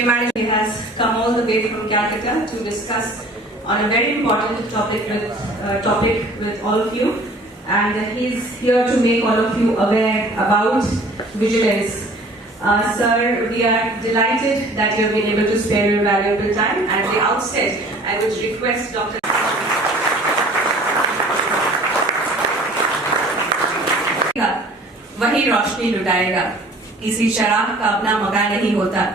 Dear Manager has come all the way from Calcutta to discuss on a very important topic with all of you, and he's here to make all of you aware about vigilance. Sir, we are delighted that you have been able to spare your valuable time. At the outset, I would request Dr. वही रोशनी लुटाएगा, किसी चिराग का अपना मगा नहीं होता।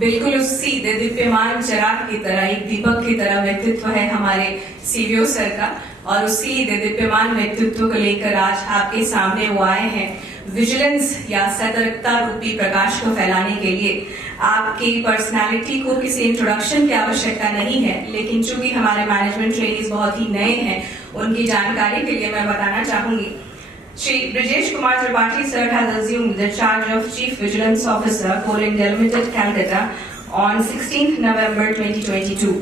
बिल्कुल उसी दीप्यमान चिराग की तरह, एक दीपक की तरह व्यक्तित्व है हमारे सीवीओ सर का, और उसी दीप्यमान व्यक्तित्व को लेकर आज आपके सामने वो आए हैं विजिलेंस या सतर्कता रूपी प्रकाश को फैलाने के लिए। आपकी पर्सनालिटी को किसी इंट्रोडक्शन की आवश्यकता नहीं है, लेकिन चूंकि हमारे मैनेजमेंट ट्रेनीज बहुत ही नए हैं, उनकी जानकारी के लिए मैं बताना चाहूंगी। Shri Brijesh Kumar Tripathi sir has assumed the charge of Chief Vigilance Officer, Coal India Limited, Calcutta on 16th November 2022.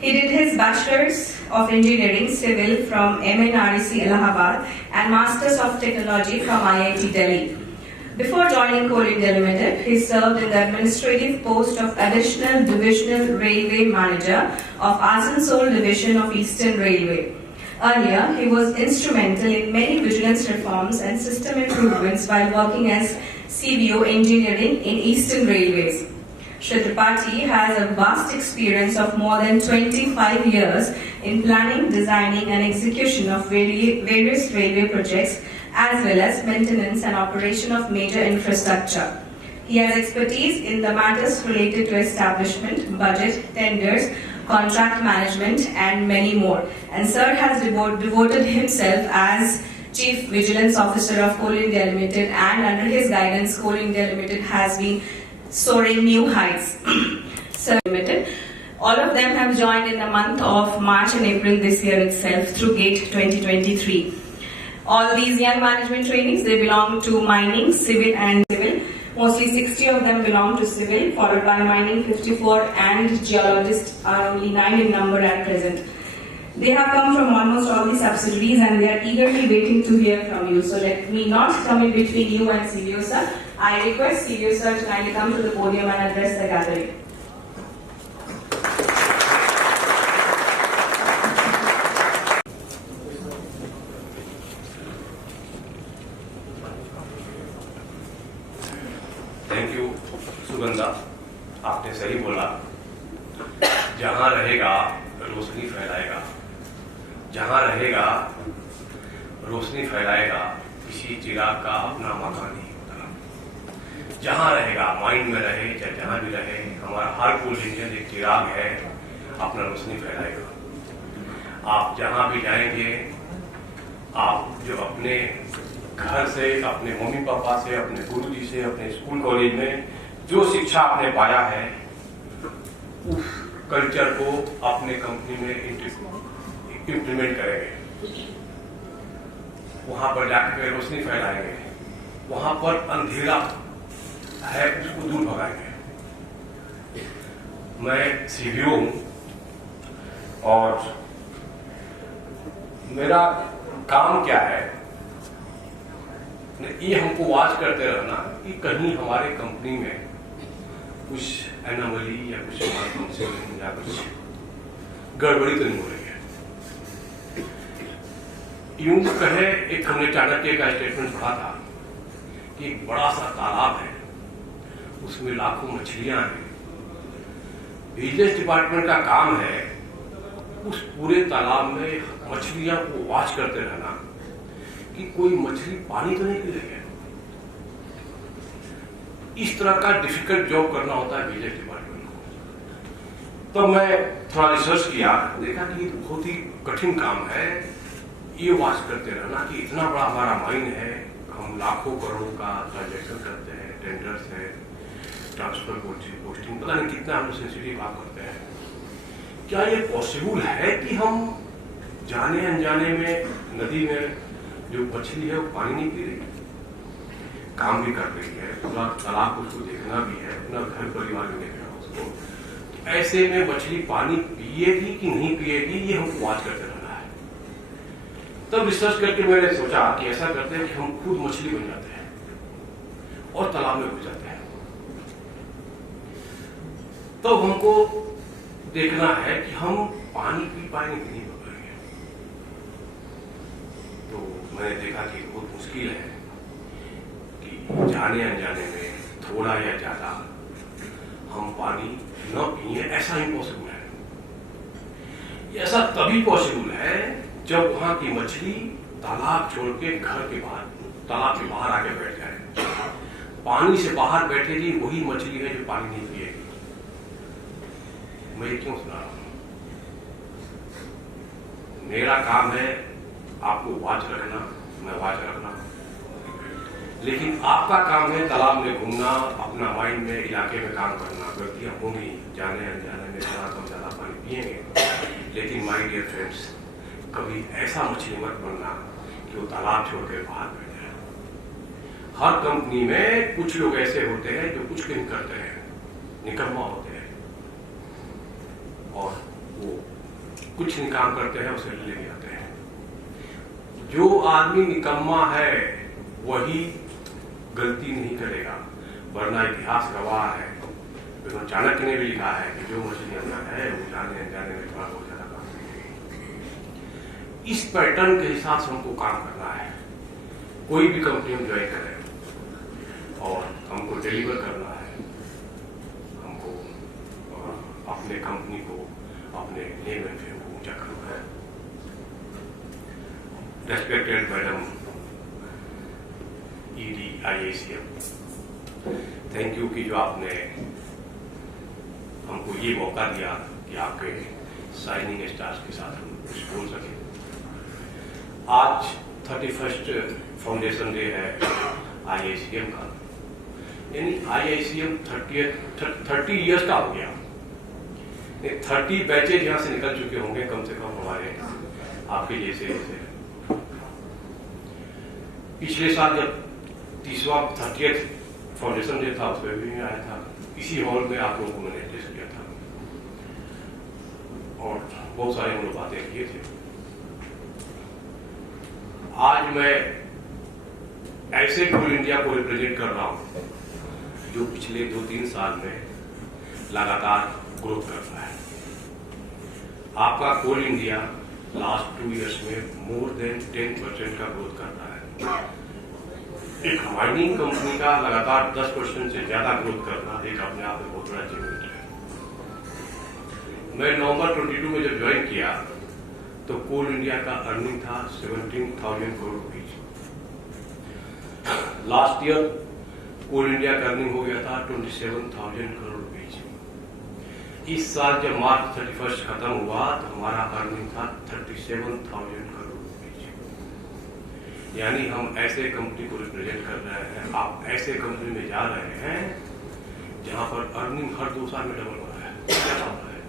He did his Bachelor's of Engineering Civil from MNREC Allahabad and Masters of Technology from IIT Delhi. Before joining Coal India Limited, he served in the administrative post of Additional Divisional Railway Manager of Asansol Division of Eastern Railway. Earlier, he was instrumental in many vigilance reforms and system improvements while working as CVO Engineering in Eastern Railways. Shri Tripathi has a vast experience of more than 25 years in planning, designing and execution of various railway projects as well as maintenance and operation of major infrastructure. He has expertise in the matters related to establishment, budget, tenders, contract management and many more. And sir has devoted himself as Chief Vigilance Officer of Coal India Limited, and under his guidance Coal India Limited has been soaring new heights. Sir Limited, all of them have joined in the month of March and April this year itself through GATE 2023. All these young management trainees, they belong to mining, civil and civil. Mostly 60 of them belong to civil, followed by mining 54, and geologists are only 9 in number at present. They have come from almost all the subsidiaries and they are eagerly waiting to hear from you. So let me not come in between you and CVO sir. I request CVO sir to kindly come to the podium and address the gathering. Thank you Sugandha, आपने सही बोला। जहां रहेगा रोशनी फैलाएगा, जहां रहेगा रोशनी फैलाएगा, किसी चिराग का अपना मकान नहीं होता। जहां रहेगा, माइंड में रहे चाहे जहां भी रहे, हमारा हर कोल इंजन एक चिराग है, अपना रोशनी फैलाएगा। आप जहां भी जाएंगे, आप जो अपने घर से, अपने मम्मी पापा से, अपने गुरुजी से, अपने स्कूल कॉलेज में जो शिक्षा आपने पाया है, उस कल्चर को अपने कंपनी में इम्प्लीमेंट करेंगे। वहां पर जाकर रोशनी फैलाएंगे, वहां पर अंधेरा है उसको दूर भगाएंगे। मैं सीवीओ हूं और मेरा काम क्या है, ये हमको वॉच करते रहना कि कहीं हमारे कंपनी में कुछ एनोमली या कुछ मालफंक्शन या कुछ गड़बड़ी तो नहीं हो रही है। यूं कहे, एक हमने चाणक्य का स्टेटमेंट पढ़ा था कि एक बड़ा सा तालाब है, उसमें लाखों मछलियां हैं। विजिलेंस डिपार्टमेंट का काम है उस पूरे तालाब में मछलियां को वॉच करते रहना कि कोई मछली पानी तो नहीं पी रही है। इस तरह का डिफिकल्ट जॉब करना होता है विजिलेंस डिपार्टमेंट को। तो मैं थोड़ा रिसर्च किया, देखा कि बहुत ही कठिन काम है ये वॉच करते रहना कि इतना बड़ा हमारा माइन है, हम लाखों करोड़ों का ट्रांजेक्शन करते हैं, टेंडर्स है, ट्रांसफर पोस्टिंग, पता नहीं कितना हम सेंसिटिव काम करते हैं। क्या ये पॉसिबल है कि हम जाने अनजाने में नदी में जो मछली है वो पानी नहीं पी रही, काम भी कर रही है, पूरा तालाब उसको देखना भी है, अपना घर परिवार भी देखना उसको। ऐसे में मछली पानी पिएगी कि नहीं पिएगी, ये हमको वॉच करते रहना है। तब रिसर्च करके मैंने सोचा कि ऐसा करते हैं कि हम खुद मछली बन जाते हैं और तालाब में घुस जाते हैं। तो हमको देखना है कि हम पानी पी पाएंगे कि नहीं पाएंगे। तो मैंने देखा कि बहुत मुश्किल है कि जाने अनजाने में थोड़ा या ज्यादा हम पानी न पिए, ऐसा इम्पॉसिबल है। ऐसा तभी पॉसिबल है जब वहां की मछली तालाब छोड़ के घर के बाहर, तालाब के बाहर आके बैठ जाए। पानी से बाहर बैठेगी वही मछली है जो पानी नहीं पिएगी। मैं ये क्यों सुना रहा हूं? मेरा काम है आपको वॉच रखना, मैं वॉच रखना, लेकिन आपका काम है तालाब में घूमना, अपना माइंड में, इलाके में काम करना। गलतियां होंगी, जाने अनजाने में थोड़ा कम ज्यादा पानी पिएंगे, लेकिन माय डियर फ्रेंड्स, कभी ऐसा मछली मत बनना कि वो तालाब छोड़ के बाहर बैठ जाए। हर कंपनी में कुछ लोग ऐसे होते हैं जो कुछ नहीं करते हैं, निकम्मा होते हैं, और वो कुछ नहीं काम करते हैं, उसे ले जाते हैं। जो आदमी निकम्मा है वही गलती नहीं करेगा, वरना इतिहास गवाह है। चाणक्य ने भी लिखा है कि जो मछली अंधा है वो जाने अनजाने में थोड़ा बहुत ज्यादा काम करेगी। इस पैटर्न के हिसाब से हमको काम करना है। कोई भी कंपनी हम ज्वाइन करें और हमको डिलीवर करना है, हमको अपने कंपनी को, अपने नेम एंड फेम को ऊंचा करना है। Respected madam ED IACM, thank you कि जो आपने हमको ये मौका दिया कि आपके शाइनिंग स्टार्स के साथ हम कुछ बोल सके। आज 31st फाउंडेशन डे है IACM का, यानी IACM 30 इयर्स का हो गया। 30 बैचेज यहाँ से निकल चुके होंगे कम से कम हमारे आपके जैसे। पिछले साल जब 30th फाउंडेशन डे था उसमें भी आया था, इसी हॉल में आप लोगों को मैंने एड्रेस किया था और बहुत सारे हम लोग बातें किए थे। आज मैं ऐसे कोल इंडिया को रिप्रेजेंट कर रहा हूं जो पिछले 2-3 साल में लगातार ग्रोथ कर रहा है। आपका कोल इंडिया लास्ट 2 इयर्स में मोर देन 10% का ग्रोथ कर रहा है। एक माइनिंग कंपनी का लगातार 10% से ज्यादा ग्रोथ करना एक अपने आप में बहुत बड़ा अचीवमेंट है। मैं नवंबर 22 में जब ज्वाइन किया तो कोल इंडिया का अर्निंग था 17,000 करोड़ रुपीज। लास्ट ईयर कोल इंडिया का अर्निंग हो गया था 27,000 करोड़ रुपीज। इस साल जब मार्च 31 खत्म हुआ तो हमारा अर्निंग था 37,000 करोड़ रुपीज। यानी हम ऐसे कंपनी को रिप्रेजेंट कर रहे हैं, आप ऐसे कंपनी में जा रहे हैं जहां पर अर्निंग हर 2 साल में डबल हो रहा है। क्या हो रहा है?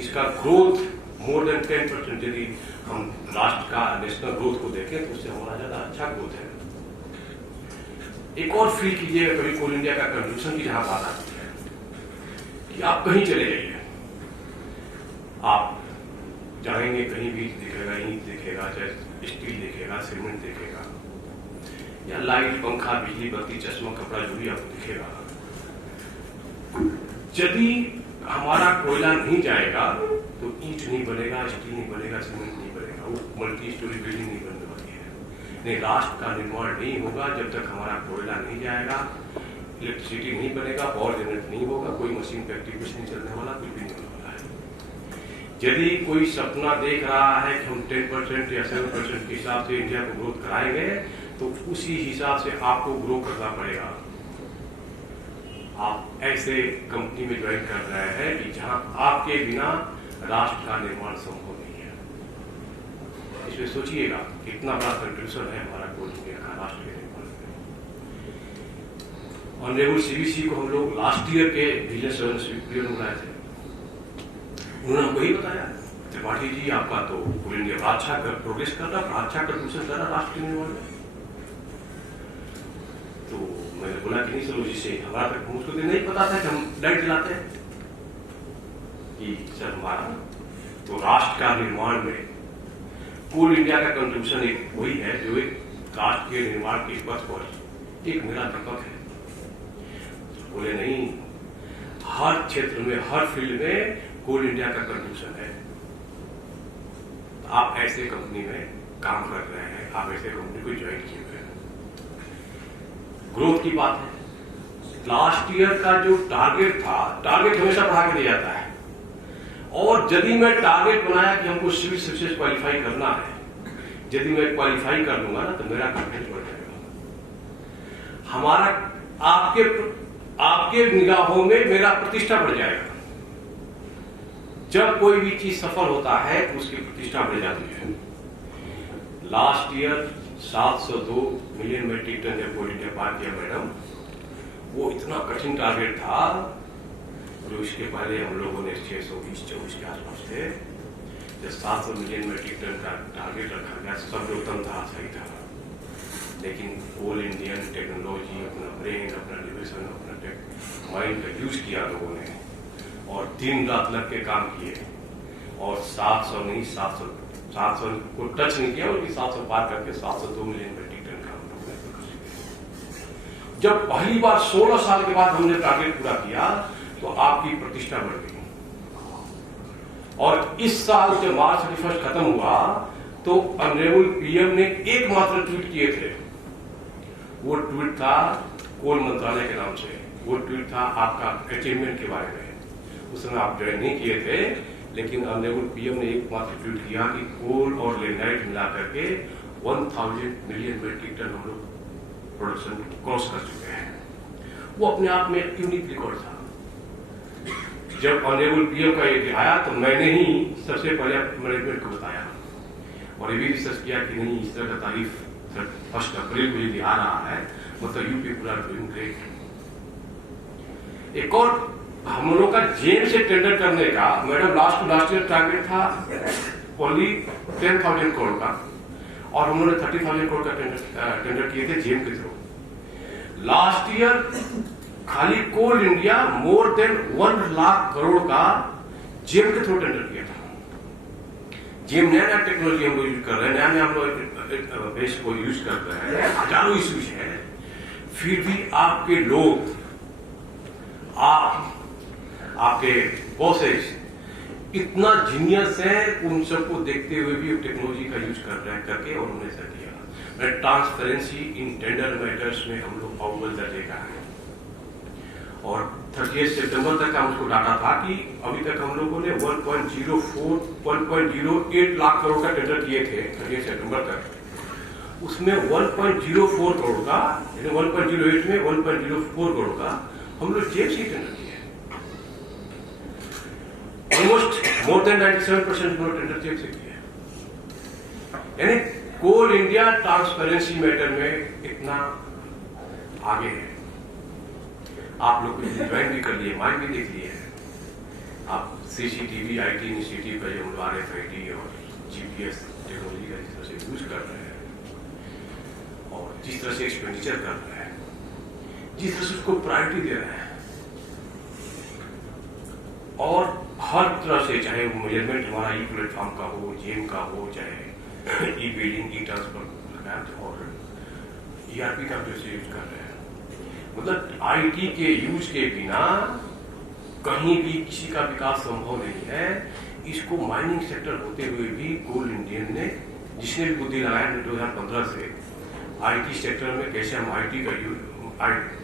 इसका ग्रोथ मोर देन 10%। यदि हम राष्ट्र का नेशनल ग्रोथ को देखें तो उससे हमारा ज्यादा अच्छा ग्रोथ है। एक और फील कीजिएगा कभी कोल इंडिया का कंट्रीब्यूशन की जहां बात आती है कि आप कहीं चले जाइए, आप जाएंगे कहीं भी दिखेगा, ईंट दिखेगा, चाहे स्टील दिखेगा, सीमेंट दिखेगा, या लाइट, पंखा, बिजली, बत्ती, चश्मा, कपड़ा, जो भी आपको दिखेगा। यदि हमारा कोयला नहीं जाएगा तो ईंट नहीं बनेगा, स्टील नहीं बनेगा, सीमेंट नहीं बनेगा, वो मल्टी स्टोरी बिल्डिंग नहीं बनने वाली है। नहीं, राष्ट्र का निर्माण नहीं होगा जब तक हमारा कोयला नहीं जाएगा, इलेक्ट्रिसिटी नहीं बनेगा, पावर जनरेट नहीं होगा, कोई मशीन फैक्ट्री कुछ नहीं चलने वाला, कुछ भी नहीं होने वाला है। यदि कोई सपना देख रहा है कि हम 10% या 7% के हिसाब से इंडिया को ग्रोथ कराएंगे तो उसी हिसाब से आपको ग्रो करना पड़ेगा। आप ऐसे कंपनी में ज्वाइन कर रहे हैं कि जहां आपके बिना राष्ट्र का निर्माण संभव नहीं है। इसमें सोचिएगा कितना बड़ा कंट्रीब्यूशन है हमारा कोल इंडिया का राष्ट्र के निर्माण में। ऑनरेबल CVC को हम लोग लास्ट ईयर के बिजनेस पीरियड में बुलाए थे। उन्होंने हमको ही बताया, त्रिपाठी जी आपका तो कोल इंडिया बड़ा अच्छा प्रोग्रेस कर रहा, अच्छा कंट्रीब्यूशन कर रहा राष्ट्र के निर्माण में। तो मैंने बोला कि नहीं चलो, जिससे हमारा तक मुझको तो नहीं पता था कि हम लाइट जलाते हैं कि सर हमारा तो राष्ट्र का निर्माण में कोल इंडिया का कंट्रीब्यूशन एक वही है जो एक राष्ट्र के निर्माण के पथ पर एक मेरा दीपक है। बोले नहीं, हर क्षेत्र में, हर फील्ड में कोल इंडिया का कंट्रीब्यूशन है। आप ऐसे कंपनी में काम कर रहे हैं, आप ऐसे कंपनी को ज्वाइन किए हुए हैं। ग्रोथ की बात है, लास्ट ईयर का जो टारगेट था, टारगेट हमेशा बढ़ा के दिया जाता है, और यदि मैं टारगेट बनाया कि हमको सिविल सर्विसेज क्वालिफाई करना है, यदि मैं क्वालिफाई कर लूंगा ना, तो मेरा कॉन्फिडेंस बढ़ जाएगा, हमारा आपके निगाहों में मेरा प्रतिष्ठा बढ़ जाएगा। जब कोई भी चीज सफल होता है तो उसकी प्रतिष्ठा बढ़ जाती है। Last year 702 million metric ton जब कोल इंडिया पार किया मैडम, वो इतना कठिन टारगेट था, जो इसके पहले हम लोगों ने 620-24 के आसपास थे। जब 700 मिलियन मेट्रिक टन का टारगेट रखा गया, सर्वोत्तम था, सही था, लेकिन कोल इंडियन टेक्नोलॉजी, अपना ब्रेन, अपना डिविजन, अपना माइंड का यूज किया लोगों ने, और दिन रात लग के काम किए, और 700 नहीं, 700 को टच नहीं किया, बल्कि 700 पार करके 702 मिलियन मेट्रिक टन का हम लोगों ने। जब पहली बार 16 साल के बाद हमने टारगेट पूरा किया, तो आपकी प्रतिष्ठा बढ़ गई। और इस साल जब मार्च 31 खत्म हुआ, तो ऑनरेबल पीएम ने एकमात्र ट्वीट किए थे। वो ट्वीट था कोल मंत्रालय के नाम से, वो ट्वीट था आपका अचीवमेंट के बारे में। उस समय आप ज्वाइन नहीं किए थे, लेकिन ऑनरेबल पीएम ने एकमात्र ट्वीट किया कि कोल और लिग्नाइट मिला करके 1000 मिलियन मेट्रिक टन हम लोग प्रोडक्शन क्रॉस कर चुके हैं। वो अपने आप में यूनिक रिकॉर्ड था। जब ऑनरेबल पीएम का ये आया, तो मैंने ही सबसे पहले मैनेजमेंट को बताया, और ये भी रिसर्च किया कि नहीं, इस तरह का तारीफ 1 अप्रैल को ये दिखा रहा है, मतलब you people are doing great. एक और हम लोगों का जेम से टेंडर करने का, मैडम लास्ट ईयर टारगेट था ओनली 10,000 करोड़ का, और हम लोगों ने 30,000 करोड़ का टेंडर किए थे जेम के थ्रू। लास्ट ईयर खाली Coal India more than 1 lakh crore का जेम के थ्रू टेंडर किया था। जेम नया टेक्नोलॉजी हम लोग यूज कर रहे हैं, नया हम लोग बेस को यूज कर रहे हैं, हजारों इश्यूज है, फिर भी आपके लोग, आपके बॉसेस इतना जीनियस है, उन सबको देखते हुए भी टेक्नोलॉजी का यूज कर रहे हैं करके, और उन्होंने ऐसा किया। ट्रांसपेरेंसी इन टेंडर मैटर्स में हम लोग अव्वल दर्जे का है, और 30 सितंबर तक का मुझको डाटा था कि अभी तक हम लोगों ने 1.08 लाख करोड़ का टेंडर किए थे 30 सितंबर तक। उसमें 1.04 करोड़ का, 1.08 में 1.04 करोड़ का हम लोग जेम से टेंडर किए। ऑलमोस्ट मोर देन 97% हम लोग टेंडर जेम से किए। यानी कोल इंडिया ट्रांसपेरेंसी मैटर में इतना आगे है। आप लोग ज्वाइन भी कर लिए, माइंड भी देख लिए। आप सीसीटीवी आईटी इनिशिएटिव का जो हम लोग RFID और GPS टेक्नोलॉजी का जिस तरह से यूज कर रहे हैं, और जिस तरह से एक्सपेंडिचर कर रहे हैं, जिस तरह से उसको प्रायोरिटी दे रहे हैं, और हर तरह से, चाहे वो मेजरमेंट हमारा ई प्लेटफॉर्म का हो, जेम का हो, चाहे ई बिलिंग, ई ट्रांसफर और ERP का जैसे यूज कर रहे हैं, मतलब IT के यूज के बिना कहीं भी किसी का विकास संभव नहीं है। इसको माइनिंग सेक्टर होते हुए भी कोल इंडियन ने, जिसने भी बुद्धि लगाया 2015 से, IT सेक्टर में कैसे हम IT का यूज,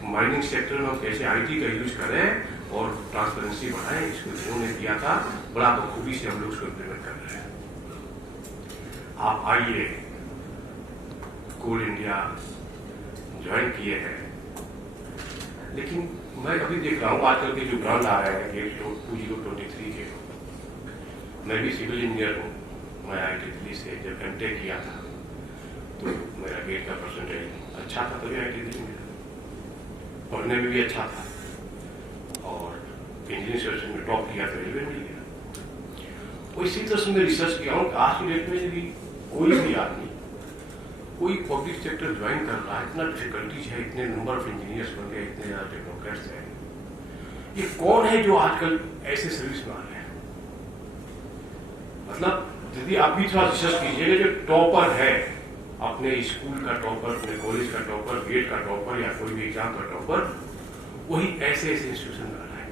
माइनिंग सेक्टर में हम कैसे IT का यूज करें और ट्रांसपेरेंसी बढ़ाएं, इसको जिन्होंने किया था, बड़ा बखूबी से हम लोग उसको इम्प्लीमेंट कर रहे हैं। आप आइए, कोल इंडिया ज्वाइन किए हैं, लेकिन मैं अभी देख रहा हूँ आजकल के जो ब्रांड आ रहे हैं गेट 2023 के, मैं भी सिविल इंजीनियर हूँ। मैं IIT दिल्ली से जब MTech किया था, तो मेरा गेट का परसेंटेज अच्छा था, तभी IIT दिल्ली में पढ़ने में भी अच्छा था, और इंजीनियरिंग सेक्शन में टॉप किया था, रेलवे मिल गया। इसी तरह से मैं रिसर्च किया हूँ कि आज की डेट में यदि कोई भी आदमी कोई पब्लिक सेक्टर ज्वाइन कर रहा है, इतना डिफिकल्टीज है, इतने नंबर ऑफ इंजीनियर्स बन गए, इतने ज्यादा टेक्नोक्रेट्स हैं, ये कौन है जो आजकल ऐसे सर्विस में आ रहे हैं? मतलब यदि आप भी थोड़ा रिसर्च कीजिएगा, जो टॉपर है, अपने स्कूल का टॉपर, अपने कॉलेज का टॉपर, गेट का टॉपर, या कोई भी एग्जाम का टॉपर, वही ऐसे इंस्टीट्यूशन में आ रहा है।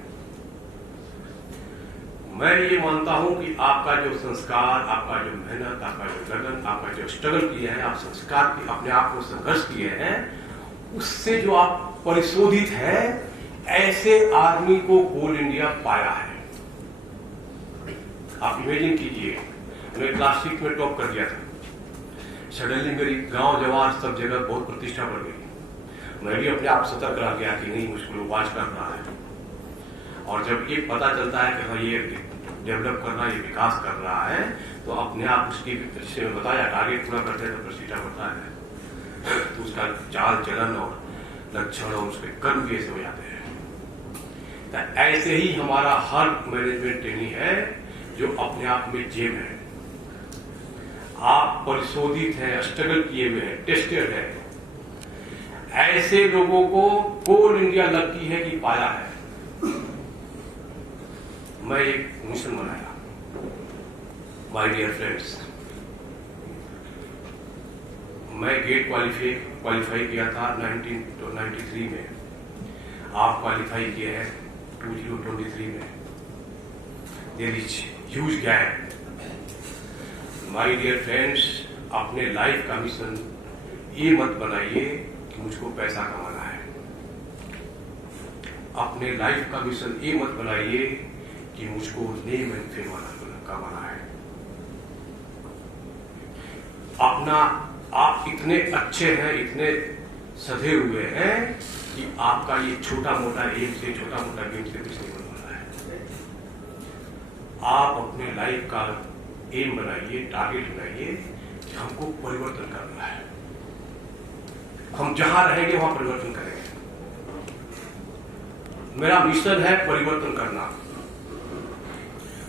मैं ये मानता हूं कि आपका जो संस्कार, आपका जो मेहनत, आपका जो लगन, आपका जो स्ट्रगल किया है, आप संस्कार की अपने आप को संघर्ष किए हैं, उससे जो आप परिशोधित है, ऐसे आदमी को कोल इंडिया पाया है। आप इमेजिन कीजिए, मैंने क्लास 6 में टॉप कर दिया था, सडनली मेरी गांव जवार सब जगह बहुत प्रतिष्ठा बढ़ गई। मैं भी अपने आप सतर्क रह गया कि नहीं, मुझको वाच कर रहा है। और जब ये पता चलता है कि हाँ ये डेवलप कर रहा है, ये विकास कर रहा है, तो अपने आप उसकी जैसे मैं बताया टारगेट पूरा करते हैं तो प्रतिष्ठा बढ़ता है, तो उसका चाल चलन और लक्षण और उसके कर्म भी ऐसे हो जाते हैं। तो ऐसे ही हमारा हर मैनेजमेंट ट्रेनिंग है जो अपने आप में जेम है। आप परिशोधित हैं, स्ट्रगल किए हुए हैं, टेस्टेड है, ऐसे लोगों को कोल इंडिया लकी है कि पाया है। मैं एक मिशन बनाया, माय डियर फ्रेंड्स। मैं गेट क्वालिफाई किया था 1993 में, आप क्वालिफाई किए हैं 2023 में। There is huge gap. My dear friends, अपने लाइफ का मिशन ये मत बनाइए कि मुझको पैसा कमाना है। अपने लाइफ का मिशन ये मत बनाइए कि मुझको नेम एंड फेम कमाना है। अपना आप इतने अच्छे हैं, इतने सधे हुए हैं कि आपका ये छोटा मोटा एम से, छोटा मोटा गेम से कुछ नहीं बनने वाला है। आप अपने लाइफ का एम बनाइए, टारगेट बनाइए कि हमको परिवर्तन करना है। हम जहां रहेंगे वहां परिवर्तन करेंगे। मेरा मिशन है परिवर्तन करना।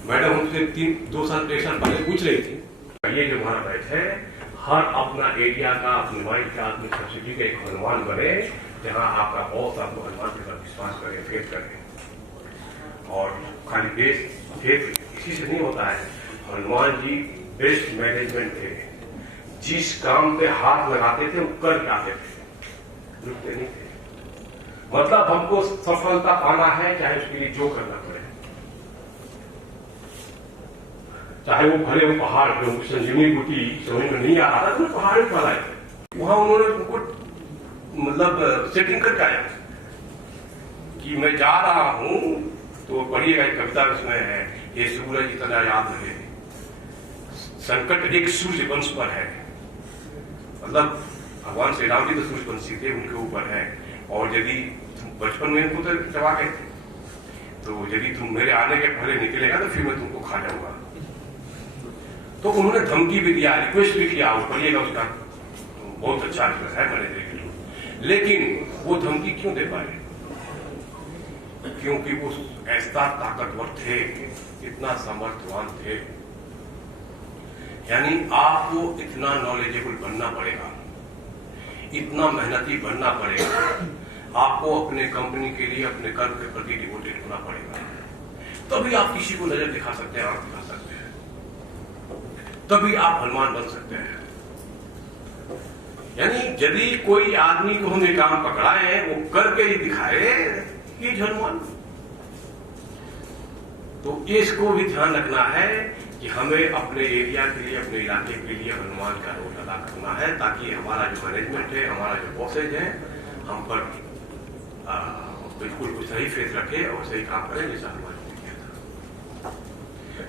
मैडम हमसे 2 साल 3 साल पहले पूछ रही थी, ये जो हमारा बैच है, हर अपना एरिया का, अपने माइंड का, अपनी सोसाइटी का एक हनुमान बने, जहां आपका बॉस आपको हनुमान के साथ विश्वास करे, फेथ करे। और खाली फेथ इसी से नहीं होता है। हनुमान जी बेस्ट मैनेजमेंट थे। जिस काम पे हाथ लगाते थे वो कर के आते थे, रुकते नहीं थे। मतलब हमको सफलता पाना है, चाहे उसके लिए जो करना पड़े, चाहे वो भले वो पहाड़ पे संजीवनी बूटी समझ में नहीं आ रहा था, तो पहाड़ पे फैलाए थे। वहां उन्होंने उनको मतलब सेटिंग करके आया कि मैं जा रहा हूं, तो पढ़िएगा एक कविता उसमें है, ये सूरज इतना याद रहे, संकट एक सूर्य वंश पर है। मतलब भगवान श्री राम जी तो सूर्य वंशी थे, उनके ऊपर है। और यदि बचपन में इनको तो चबा गए थे, तो यदि तुम मेरे आने के पहले निकलेगा तो फिर मैं तुमको खा जाऊंगा। तो उन्होंने धमकी भी दिया, रिक्वेस्ट भी किया, पढ़िएगा उसका बहुत अच्छा है मैंने देख। लेकिन वो धमकी क्यों दे पाए? क्योंकि वो ऐसा ताकतवर थे, इतना समर्थवान थे। यानी आपको इतना नॉलेजेबल बनना पड़ेगा, इतना मेहनती बनना पड़ेगा, आपको अपने कंपनी के लिए, अपने कर्म के प्रति डिवोटेड होना पड़ेगा। तभी आप किसी को नजर दिखा सकते हैं, आंख दिखा सकते हैं, तभी आप हनुमान बन सकते हैं। यानी यदि कोई आदमी को हम ये काम पकड़ाए, वो करके ही दिखाए, ये हनुमान। तो इसको भी ध्यान रखना है कि हमें अपने एरिया के लिए, अपने इलाके के लिए हनुमान का रोल अदा करना है, ताकि हमारा जो मैनेजमेंट है, हमारा जो बॉसेज है, हम पर बिल्कुल सही फेथ रखे और सही काम करें, जैसा हनुमान ने किया था।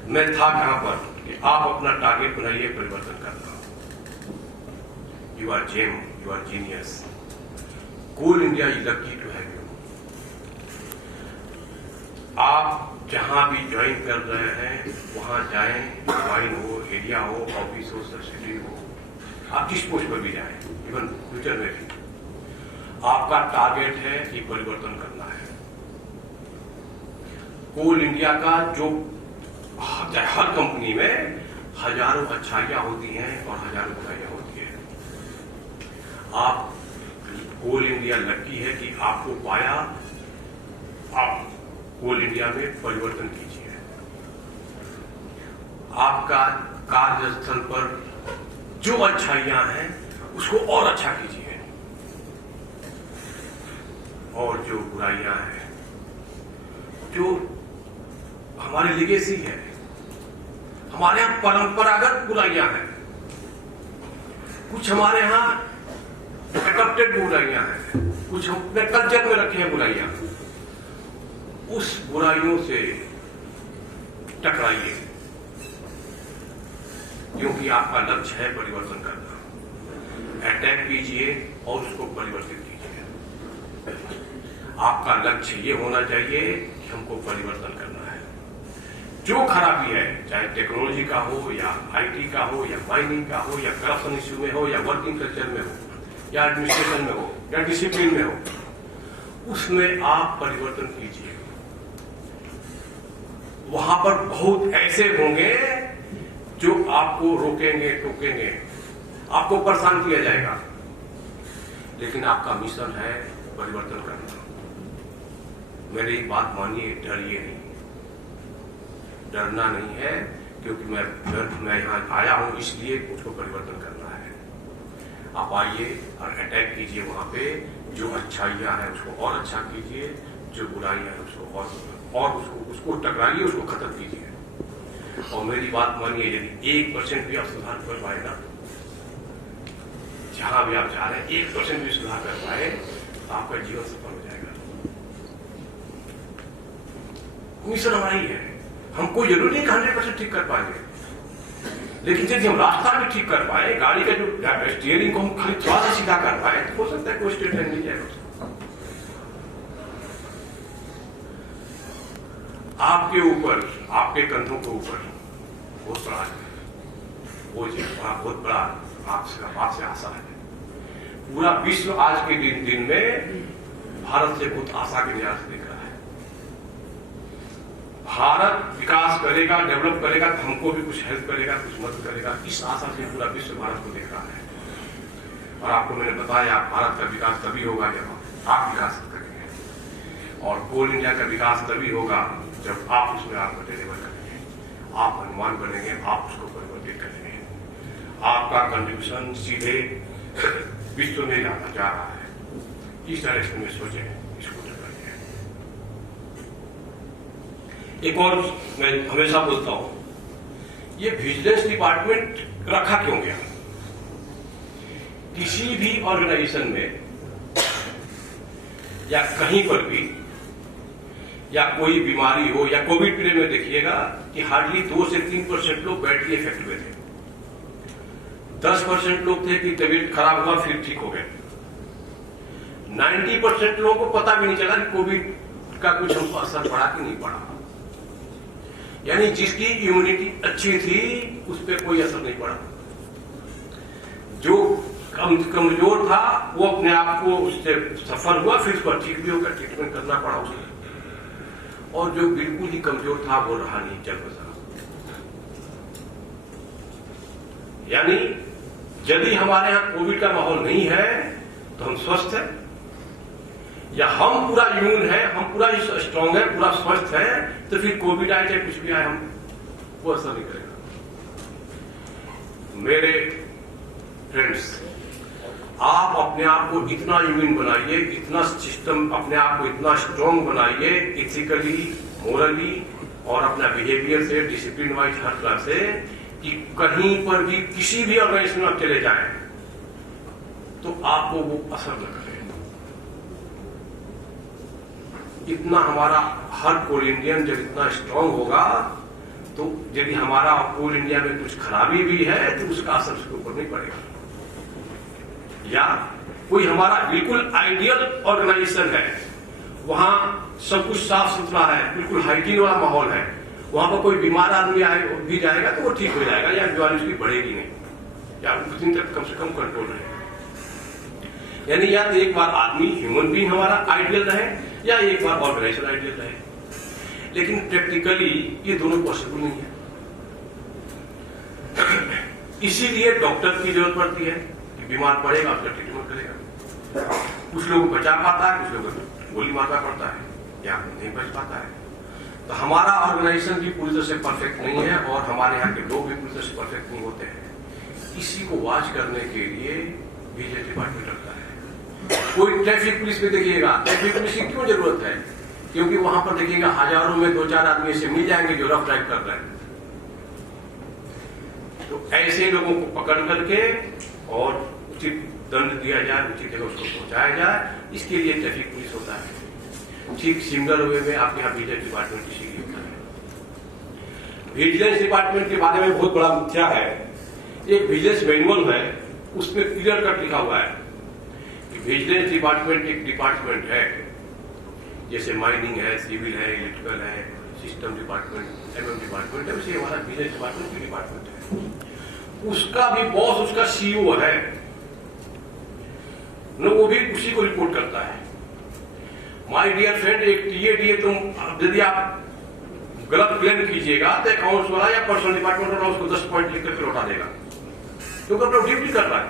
मैं था कहां पर कि आप अपना टारगेट बनाइए परिवर्तन करना। You are gem, you are genius. Coal India is lucky to have you. आप जहां भी ज्वाइन कर रहे हैं वहां जाएं, ज्वाइन हो, एरिया हो, ऑफिस हो, सब्सिडी हो, आप जिस पोस्ट पर भी जाएं, इवन फ्यूचर में भी आपका टारगेट है कि परिवर्तन करना है। कोल इंडिया का जो हर कंपनी में हजारों अच्छाइयां होती हैं और हजारों बुराइयां होती हैं। आप कोल इंडिया लकी है कि आपको पाया। आप कोल इंडिया में परिवर्तन कीजिए। आपका कार्यस्थल पर जो अच्छाइयां हैं उसको और अच्छा कीजिए, और जो बुराइयां हैं, जो हमारी लिगेसी है, हमारे यहाँ परंपरागत बुराइयां हैं, कुछ हमारे यहाँ एडॉप्टेड बुराइयां हैं, कुछ अपने कल्चर में रखी हैं बुराइयां। उस बुराइयों से टकराइए, क्योंकि आपका लक्ष्य है परिवर्तन करना। अटैक कीजिए और उसको परिवर्तित कीजिए। आपका लक्ष्य ये होना चाहिए कि हमको परिवर्तन करना है। जो खराबी है, चाहे टेक्नोलॉजी का हो या आईटी का हो या माइनिंग का हो या करप्शन इश्यू में हो या वर्किंग कल्चर में हो या एडमिनिस्ट्रेशन में हो या डिसिप्लिन में हो, उसमें आप परिवर्तन कीजिए। वहां पर बहुत ऐसे होंगे जो आपको रोकेंगे, टोकेंगे, आपको परेशान किया जाएगा, लेकिन आपका मिशन है परिवर्तन करना। मेरी बात मानिए, डरिए नहीं। डरना नहीं है, क्योंकि मैं यहां आया हूं इसलिए मुझको परिवर्तन करना है। आप आइए और अटैक कीजिए वहां पे। जो अच्छाइयां हैं उसको और अच्छा कीजिए, जो बुराइयां हैं उसको और उसको टकराइए, उसको खत्म कीजिए। और मेरी बात मानिए, यदि 1% भी आप सुधार कर पाए ना, जहां भी आप जा रहे हैं 1% भी सुधार कर पाए तो आपका जीवन सफल हो जाएगा। मिशन हमारा ही है। हमको जरूरी नहीं 100% ठीक कर पाएंगे, लेकिन यदि हम रास्ता भी ठीक कर पाए, गाड़ी का जो स्टीयरिंग को हम खाली थोड़ा सा सीधा कर पाए, तो हो सकता है कोई स्टेट लाइन मिल जाएगा। आपके ऊपर, आपके कंधों के ऊपर बहुत बड़ा बोझ है, बहुत बड़ा आपसे आशा है। पूरा विश्व आज के दिन में भारत से बहुत आशा के निराश देख रहा है। भारत विकास करेगा, डेवलप करेगा तो हमको भी कुछ हेल्प करेगा, कुछ मदद करेगा, इस आशा से पूरा विश्व भारत को देख रहा है। और आपको मैंने बताया, भारत का विकास तभी होगा जब आप विकास करेंगे, और कोल इंडिया का विकास तभी होगा जब आप उसमें आपको डिलीवर करेंगे, आप अनुमान बनेंगे, आप उसको परिवर्तित करेंगे। आपका कंट्रीब्यूशन सीधे विश्व में जाना जा रहा है। इस डायरेक्शन में सोचें, इसको करिए। एक और मैं हमेशा बोलता हूं, ये विजिलेंस डिपार्टमेंट रखा क्यों गया? किसी भी ऑर्गेनाइजेशन में या कहीं पर भी, या कोई बीमारी हो, या कोविड पीरियड में देखिएगा कि हार्डली 2 से 3% लोग बैटरी इफेक्ट हुए थे। 10% लोग थे कि तबीयत खराब हुआ फिर ठीक हो गए। 90% लोगों को पता भी नहीं चला कि कोविड का कुछ हमको असर पड़ा कि नहीं पड़ा। यानी जिसकी इम्यूनिटी अच्छी थी उस पर कोई असर नहीं पड़ा। जो कमजोर था वो अपने आप को उससे सफर हुआ, फिर उसको ठीक भी होकर ट्रीटमेंट करना पड़ा उसे। और जो बिल्कुल ही कमजोर था वो रहा नहीं, चल बसा। यानी यदि हमारे यहां कोविड का माहौल नहीं है तो हम स्वस्थ हैं, या हम पूरा इम्यून है, हम पूरा स्ट्रांग है, पूरा स्वस्थ है, तो फिर कोविड आए चाहे कुछ भी आए, हम वो असर नहीं करेगा। मेरे फ्रेंड्स, आप अपने आप को इतना इम्यून बनाइए, इतना सिस्टम अपने आप को इतना स्ट्रांग बनाइए, इथिकली, मोरली और अपना बिहेवियर से, डिसिप्लिन वाइज हर तरह से, कि कहीं पर भी किसी भी ऑर्गेनाइजेशन में चले जाएं तो आपको वो असर न करे। इतना हमारा हर कोल इंडियन जब इतना स्ट्रांग होगा, तो यदि हमारा कोल इंडिया में कुछ खराबी भी है तो उसका असर उसके ऊपर नहीं पड़ेगा। या कोई हमारा बिल्कुल आइडियल ऑर्गेनाइजेशन है, वहां सब कुछ साफ सुथरा है, बिल्कुल हाइजीन वाला माहौल है, वहां पर कोई बीमार आदमी भी जाएगा तो वो ठीक हो जाएगा, या बीमारी उसकी बढ़ेगी नहीं, या कुछ दिन तक कम से कम कंट्रोल रहेगा। यानी या तो एक बार आदमी, ह्यूमन बीइंग हमारा आइडियल रहे, या एक बार ऑर्गेनाइजेशन आइडियल रहे। लेकिन प्रैक्टिकली ये दोनों पॉसिबल नहीं है। इसीलिए डॉक्टर की जरूरत पड़ती है कि बीमार पड़ेगा उसका ट्रीटमेंट करेगा। कुछ लोग बचा पाता है, कुछ लोग गोली मारना पड़ता है, या नहीं बच पाता है। तो हमारा ऑर्गेनाइजेशन भी पूरी तरह से परफेक्ट नहीं है, और हमारे यहाँ के लोग भी पूरी तरह से परफेक्ट नहीं होते हैं। इसी को वॉच करने के लिए विजिलेंस डिपार्टमेंट रखता है। कोई ट्रैफिक पुलिस में देखिएगा, ट्रैफिक पुलिस की क्यों जरूरत है? क्योंकि वहां पर देखिएगा हजारों में 2-4 आदमी ऐसे मिल जाएंगे जो रफ ड्राइव कर रहे हैं। तो ऐसे लोगों को पकड़ करके और उचित दंड दिया जाए, उचित जगह उसको पहुंचाया जाए, इसके लिए ट्रैफिक पुलिस होता है। ठीक सिमिलर वे में आपके यहाँ विजिलेंस डिपार्टमेंट इसीलिए होता है। विजिलेंस डिपार्टमेंट के बारे में बहुत बड़ा मुद्दा है। एक विजिलेंस मैनुअल है, उसमें क्लियर कट लिखा हुआ है कि विजिलेंस डिपार्टमेंट एक डिपार्टमेंट है, जैसे माइनिंग है, सिविल है, इलेक्ट्रिकल है, सिस्टम डिपार्टमेंट, एमएम डिपार्टमेंट है, वैसे हमारा विजिलेंस डिपार्टमेंट भी डिपार्टमेंट है। उसका भी बॉस उसका सीईओ है न, वो भी उसी को रिपोर्ट करता है। माय डियर फ्रेंड, एक टीए तुम यदि आप गलत क्लेम कीजिएगा तो अकाउंट्स वाला या पर्सनल डिपार्टमेंट वाला उसको 10 पॉइंट लिख करके लौटा देगा, क्योंकि अपना ड्यूटी कर रहा है।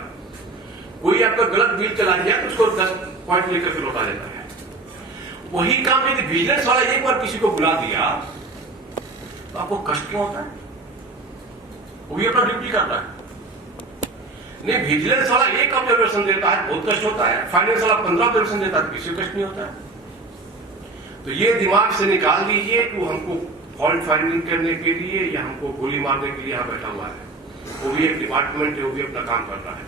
कोई आपका गलत बिल चला दिया तो उसको 10 पॉइंट लिख करके लौटा देता है। वही काम यदि विजिलेंस वाला एक बार किसी को बुला दिया तो आपको कष्ट क्यों होता है? वो भी अपना ड्यूटी कर रहा है। नहीं, विजिलेंस वाला एक ऑब्जर्वेशन देता है, बहुत कष्ट होता है। फाइनेंस वाला 15 ऑब्जर्वेशन देता है, किसी को कष्ट नहीं होता है। तो ये दिमाग से निकाल दीजिए कि वो हमको फॉल्ट फाइंडिंग करने के लिए या हमको गोली मारने के लिए यहाँ बैठा हुआ है। वो भी एक डिपार्टमेंट है, वो भी अपना काम कर रहा है।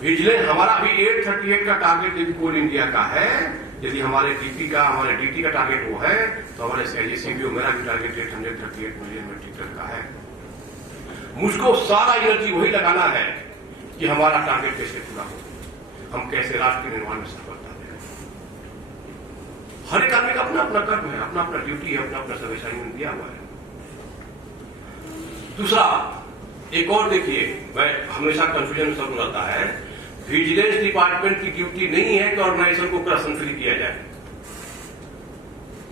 विजिलेंस हमारा अभी 838 का टारगेट यदि कोल इंडिया का है, यदि हमारे डीटी का टारगेट वो है, तो हमारे सीबीओ मेरा भी टारगेट 838 मिलियन मेट्रिक टन का है। मुझको सारा एनर्जी वही लगाना है कि हमारा टारगेट कैसे पूरा हो, हम कैसे राष्ट्र के निर्माण में सफलता दें। हर एक आदमी का अपना अपना कर्म है, अपना अपना ड्यूटी है, अपना अपना सब असाइनमेंट दिया हुआ है। दूसरा एक और देखिए, मैं हमेशा कंफ्यूजन सब रहता है, विजिलेंस डिपार्टमेंट की ड्यूटी नहीं है कि ऑर्गेनाइजेशन को करप्शन फ्री किया जाए।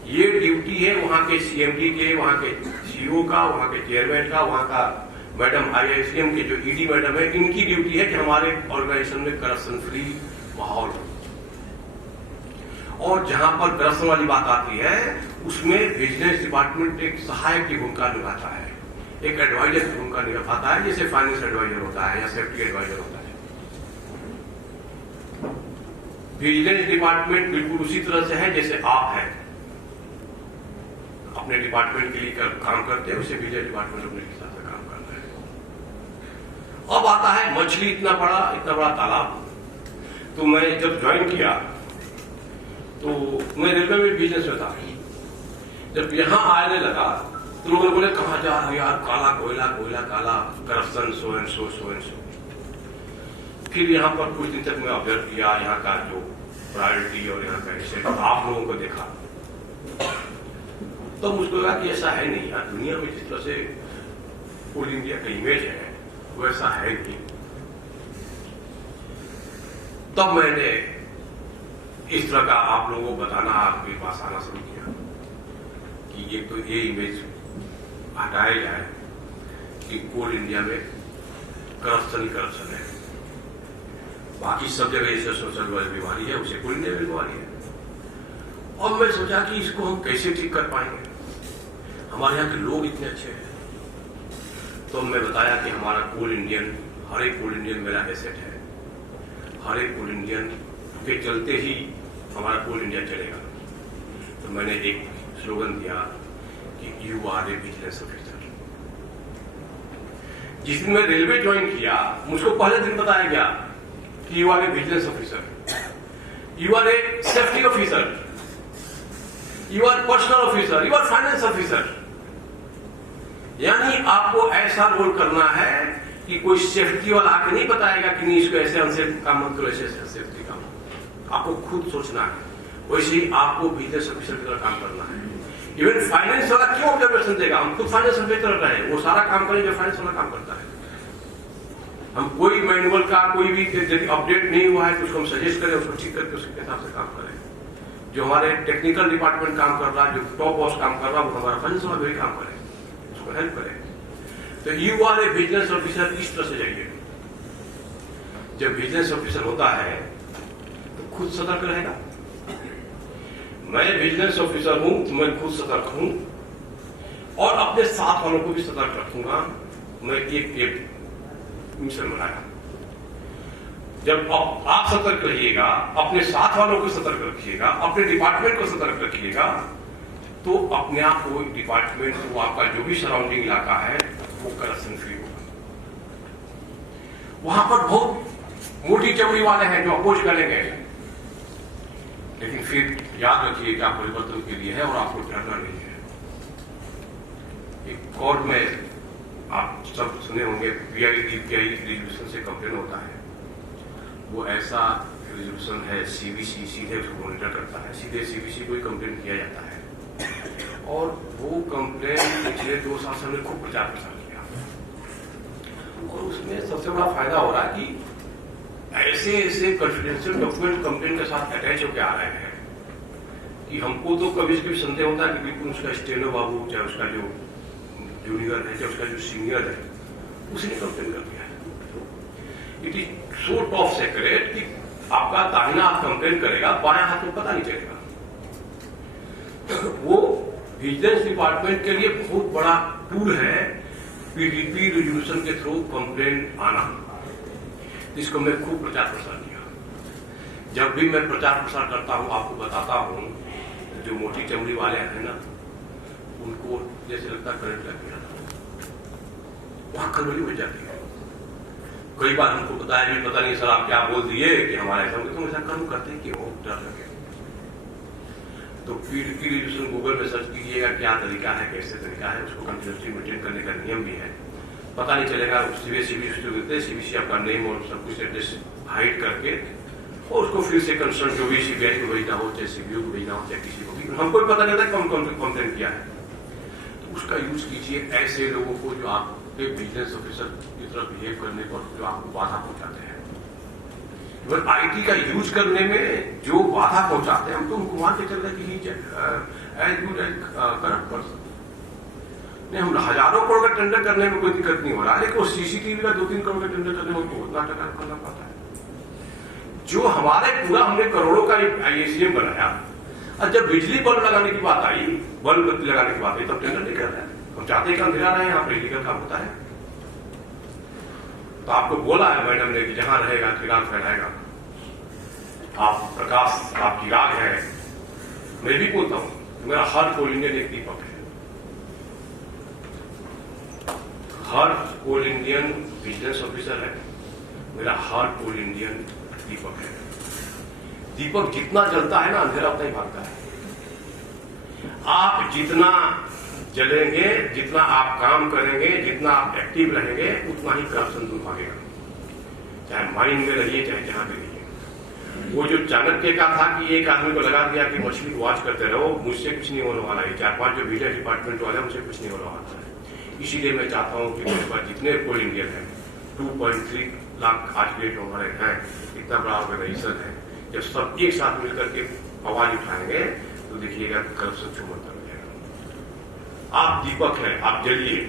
ये ड्यूटी है वहां के सीएमडी के, वहां के सीईओ का, वहां के चेयरमैन का, वहां का मैडम आईआईसीएम के जो ईडी मैडम है, इनकी ड्यूटी है कि हमारे ऑर्गेनाइजेशन में करप्शन फ्री माहौल हो। और जहां पर करप्शन वाली बात आती है उसमें विजिलेंस डिपार्टमेंट एक सहायक की भूमिका निभाता है, एक एडवाइजर की भूमिका निभाता है, जैसे फाइनेंस एडवाइजर होता है या सेफ्टी एडवाइजर होता है। विजिलेंस डिपार्टमेंट बिल्कुल उसी तरह से है जैसे आप हैं, अपने डिपार्टमेंट के लिए काम करते हैं, उसे विजिलेंस डिपार्टमेंट अपने हिसाब से काम करता है। अब आता है मछली, इतना बड़ा तालाब। तो मैं जब ज्वाइन किया तो मैं रेलवे में बिजनेस में था। जब यहां आने लगा तो लोगों ने बोले कहां जा रहा है यार, काला कोयला काला, करप्शन, सो एंड सो। फिर यहाँ पर कुछ दिन तक मैं ऑब्जर्व किया, यहाँ का जो प्रायोरिटी और यहाँ का विषय आप लोगों को देखा, तो मुझको लगा कि ऐसा है नहीं यार, दुनिया में जिस तरह से कोल इंडिया का इमेज है वैसा है नहीं। तब मैंने इस तरह का आप लोगों को बताना, आपके पास आना शुरू किया कि ये इमेज हटाया जाए कि कोल इंडिया में करप्शन ही करप्शन है, बाकी सब जगह जैसे सोशल बीमारी है उसे कोल इंडिया में बीमारी है। और मैं सोचा कि इसको हम कैसे ठीक कर पाएंगे, हमारे यहाँ के लोग इतने अच्छे हैं। तो मैं बताया कि हमारा कोल इंडियन, हर एक कोल इंडियन मेरा एसेट है, हर एक कोल इंडियन के चलते ही हमारा कोल इंडिया चलेगा। तो मैंने एक स्लोगन दिया कि you are a vigilance officer. जिस दिन मैं रेलवे ज्वाइन किया, मुझको पहले दिन बताया गया कि you are a vigilance officer, you are a safety officer, you are personal officer, you are finance officer. यानी आपको ऐसा रोल करना है कि कोई सेफ्टी वाला आके नहीं बताएगा कि नहीं इसको ऐसे अनसेफ काम मत करो, ऐसे सेफ्टी काम, आपको खुद सोचना है। वैसे ही आपको बिजनेस ऑफिसर की तरह काम करना है। इवन फाइनेंस वाला क्यों ऑब्जर्वेशन देगा, हम खुद फाइनेंस ऑफिसर रहे हैं, वो सारा काम करें जो फाइनेंस वाला काम करता है। हम कोई मैनुअल का कोई भी यदि अपडेट नहीं हुआ है तो उसको हम सजेस्ट करें, उसको ठीक करके उसके हिसाब से काम करें। जो हमारे टेक्निकल डिपार्टमेंट काम कर रहा है, जो टॉप बॉस काम कर रहा है, वो हमारा फाइनेंस वाला भी काम करे, उसको हेल्प करें। तो you are a business officer, इस तरह से जाइए। जब बिजनेस ऑफिसर होता है तो खुद सतर्क रहेगा। मैं बिजनेस ऑफिसर हूं तो मैं खुद सतर्क हूं और अपने साथ वालों को भी सतर्क रखूंगा। मैं एक मिशन बनाया, जब आप सतर्क रहिएगा, अपने साथ वालों को सतर्क रखिएगा, अपने डिपार्टमेंट को सतर्क रखिएगा, तो अपने आप वो डिपार्टमेंट, वो आपका जो भी सराउंडिंग इलाका है वो करप्शन फ्री होगा। वहां पर बहुत मोटी चमड़ी वाले हैं जो अपोज करेंगे, लेकिन फिर याद रखिए कि आप परिवर्तन के लिए है और आपको डरना नहीं है। एक कोर्ट में आप सब सुने होंगे, पीआईडी रिजोल्यूशन से कंप्लेन होता है। वो ऐसा रिजोल्यूशन है, सीबीसी सीधे उसको मॉनिटर करता है, सीधे सीबीसी को ही कंप्लेन किया जाता है। और वो कंप्लेन पिछले 2 साल से हमने खूब प्रचार प्रसार किया, और उसमें सबसे बड़ा फायदा हो रहा है कि ऐसे कॉन्फिडेंशियल डॉक्यूमेंट कंप्लेन के साथ अटैच होकर आ रहे हैं कि हमको तो कभी कभी संदेह होता है कि बिल्कुल उसका स्टेनो बाबू, चाहे उसका जो जूनियर है, चाहे उसका जो सीनियर है, उसने कंप्लेन कर दिया है। It is so top secret कि आपका दाहिना हाथ कंप्लेन करेगा, बायां हाथ में पता नहीं चलेगा। वो विजिलेंस डिपार्टमेंट के लिए बहुत बड़ा टूल है पीडीपी रिजोल्यूशन के थ्रू कंप्लेन आना, जिसको मैं खूब प्रचार प्रसार किया। जब भी मैं प्रचार प्रसार करता हूं, आपको बताता हूं, जो मोटी चमड़ी वाले हैं ना, उनको जैसे लगता है करंट लग गया, वहां खलबली बच जाती है। कई बार हमको बताया भी, पता नहीं सर आप क्या बोल दिए कि हमारे ऐसा कर्म करते क्यों, डर लगे। तो पीडीपी रिजोल्यूशन गूगल में सर्च कीजिएगा, क्या तरीका है, कैसे तरीका है, उसको कंटिन्यूसली मेंटेन करने का नियम भी है। पता नहीं चलेगा, सीबीसी आपका नेम और सब कुछ एड्रेस हाइड करके, और उसको फिर से कंसर्न जो भी सीबीआई को भेजना हो, चाहे सीबीओ को भेजना हो, चाहे किसी को भी, हमको पता नहीं था कौन कंप्लेन किया है। तो उसका यूज कीजिए ऐसे लोगों को जो आपके विजिलेंस ऑफिसर की तरफ बिहेव करने पर जो आपको बाधा पहुंचाते हैं। आईटी का यूज करने में जो बाधा पहुंचाते हैं, हम तो उनको मान के चल रहे कि as good as corrupt person. नहीं, हम हजारों करोड़ का टेंडर करने में कोई दिक्कत नहीं हो रहा है, लेकिन वो सीसीटीवी का 2-3 करोड़ का टेंडर करने में बहुत नाटक करना पड़ता है। जो हमारे पूरा हमने करोड़ों का आईएसीएम बनाया, और जब बिजली बल्ब लगाने की बात आई, बल्ब बत्ती लगाने की बात आई, तब टेंडर नहीं कर रहे हैं। हम चाहते हैं कि अंधेरा रहे, यहाँ पर इलीगल काम होता है। तो आपको बोला है मैडम ने कि जहां रहेगा चिराग फैलाएगा। आप प्रकाश, आपकी राग है। मैं भी बोलता हूं, मेरा हर कोल इंडियन एक दीपक है। हर कोल इंडियन बिजनेस ऑफिसर है, मेरा हर कोल इंडियन दीपक है। दीपक जितना जलता है ना, अंधेरा उतना ही भागता है। आप जितना जलेंगे, जितना आप काम करेंगे, जितना आप एक्टिव रहेंगे, उतना ही करप्शन दूर भागेगा। चाहे माइंड में रहिए, चाहे जहां भी रहिए। वो जो चाणक्य का था कि एक आदमी को लगा दिया कि मछली वॉच करते रहो, मुझसे कुछ नहीं होने वाला है। 4-5 जो मीडिया डिपार्टमेंट वाले हैं, उनसे कुछ नहीं होने वाला है। इसीलिए मैं चाहता हूं कि मेरे पास जितने कोल इंडियन है, 2.3 लाख आज डेट हमारे हैं, इतना बड़ा ऑर्गेनाइजेशन है, जब सब एक साथ मिलकर के आवाज उठाएंगे तो देखिएगा करप्शन छूमंतर हो जाएगा। आप दीपक हैं, आप जलिए।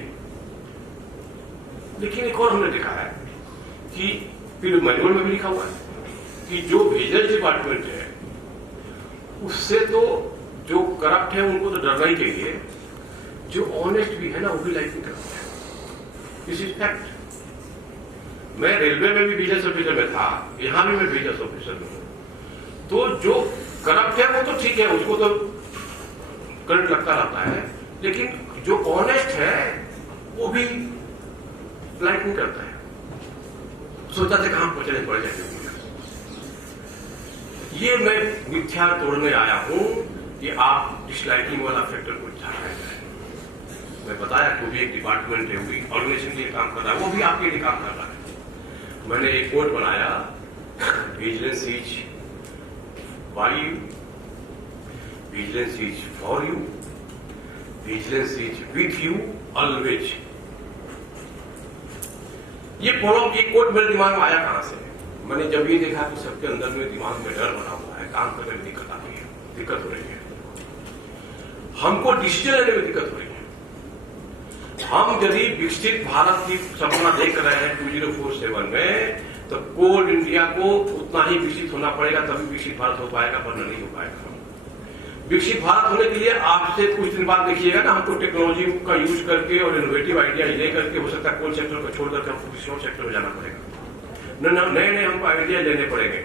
लेकिन एक और हमने देखा है कि फिर मैनुअल में भी लिखा हुआ है कि जो विजिलेंस डिपार्टमेंट है, उससे तो जो करप्ट है उनको तो डरना ही चाहिए, जो ऑनेस्ट भी है ना, वो भी लाइफ नहीं करते हैं। This is fact. मैं रेलवे में भी विजिलेंस ऑफिसर में था, यहां भी मैं विजिलेंस ऑफिसर में हूं। तो जो करप्ट है वो तो ठीक है, उसको तो करंट लगता रहता है, लेकिन जो ऑनेस्ट है वो भी लाइक नहीं करता है। सोचा था कहां पहुंचने पड़ जाएंगे। ये मैं मिथ्या तोड़ने आया हूं कि आप डिसलाइकिंग वाला फैक्टर को हटाया जाए। मैं बताया कि वो भी एक डिपार्टमेंट है, वो भी ऑर्गेनाइजेशन के लिए काम कर रहा है, वो भी आपके लिए काम कर रहा है। मैंने एक कोड बनाया, vigilance is by you, vigilance is for you, vigilance is with you always. ये कोड मेरे दिमाग में आया कहां से? मैंने जब ये देखा कि सबके अंदर में दिमाग में डर बना हुआ है, काम करने में दिक्कत आती है, दिक्कत हो रही है, हमको डिसीजन लेने में दिक्कत हो रही है। हम यदि विकसित भारत की सपना देख रहे हैं 2047 में, तो कोल इंडिया को उतना ही विकसित होना पड़ेगा, तभी विकसित भारत हो पाएगा, वरना नहीं हो पाएगा। विकसित भारत होने के लिए आपसे कुछ दिन बाद देखिएगा ना, हमको टेक्नोलॉजी का यूज करके और इनोवेटिव आइडिया ले करके हो सकता है कोल सेक्टर को छोड़ करके हमको किसी और सेक्टर में जाना पड़ेगा। नए नए हमको आइडिया लेने पड़ेंगे,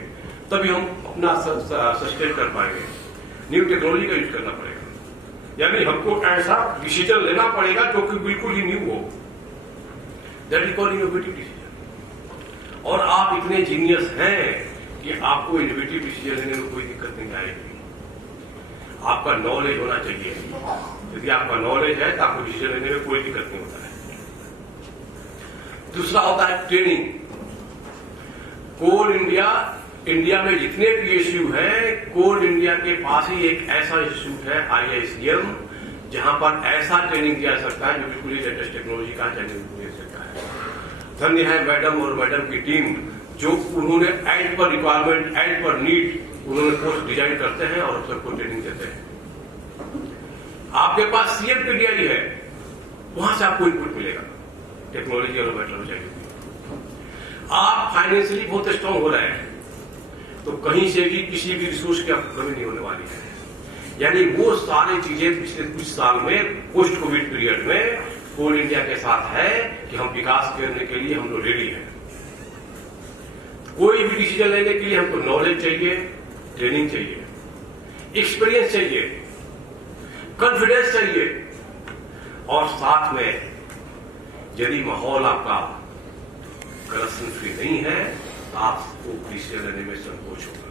तभी हम अपना सस्टेन कर पाएंगे। न्यू टेक्नोलॉजी का यूज करना पड़ेगा, यानी हमको ऐसा डिसीजन लेना पड़ेगा जो कि बिल्कुल ही न्यू हो। That is called innovative decision. और आप इतने जीनियस हैं कि आपको इनोवेटिव डिसीजन लेने में कोई दिक्कत नहीं आएगी। आपका नॉलेज होना चाहिए। यदि आपका नॉलेज है तो आपको डिसीजन लेने में कोई दिक्कत नहीं होता है। दूसरा होता है ट्रेनिंग। कोल इंडिया में जितने पीएसयू हैं, कोल इंडिया के पास ही एक ऐसा इंस्टीट्यूट है IISER, जहां पर ऐसा ट्रेनिंग दिया सकता है जो बिल्कुल ही लेटेस्ट टेक्नोलॉजी का ट्रेनिंग दे सकता है। धन्य है मैडम और मैडम की टीम, जो उन्होंने as per requirement, as per need उन्होंने कोर्स डिजाइन करते हैं और सबको ट्रेनिंग देते हैं। आपके पास CMPDI है, वहां से आपको इनपुट मिलेगा टेक्नोलॉजी और बेटर हो जाएगी। आप फाइनेंशियली बहुत स्ट्रांग हो रहे हैं तो कहीं से भी किसी भी रिसोर्स की आपको कमी नहीं होने वाली है। यानी वो सारी चीजें पिछले कुछ साल में पोस्ट कोविड पीरियड में कोल इंडिया के साथ है कि हम विकास करने के लिए हम लोग रेडी हैं। कोई भी डिसीजन लेने के लिए हमको नॉलेज चाहिए, ट्रेनिंग चाहिए, एक्सपीरियंस चाहिए, कॉन्फिडेंस चाहिए, और साथ में यदि माहौल आपका करप्शन फ्री नहीं है तो आपको डिसीजन लेने में संकोच होगा।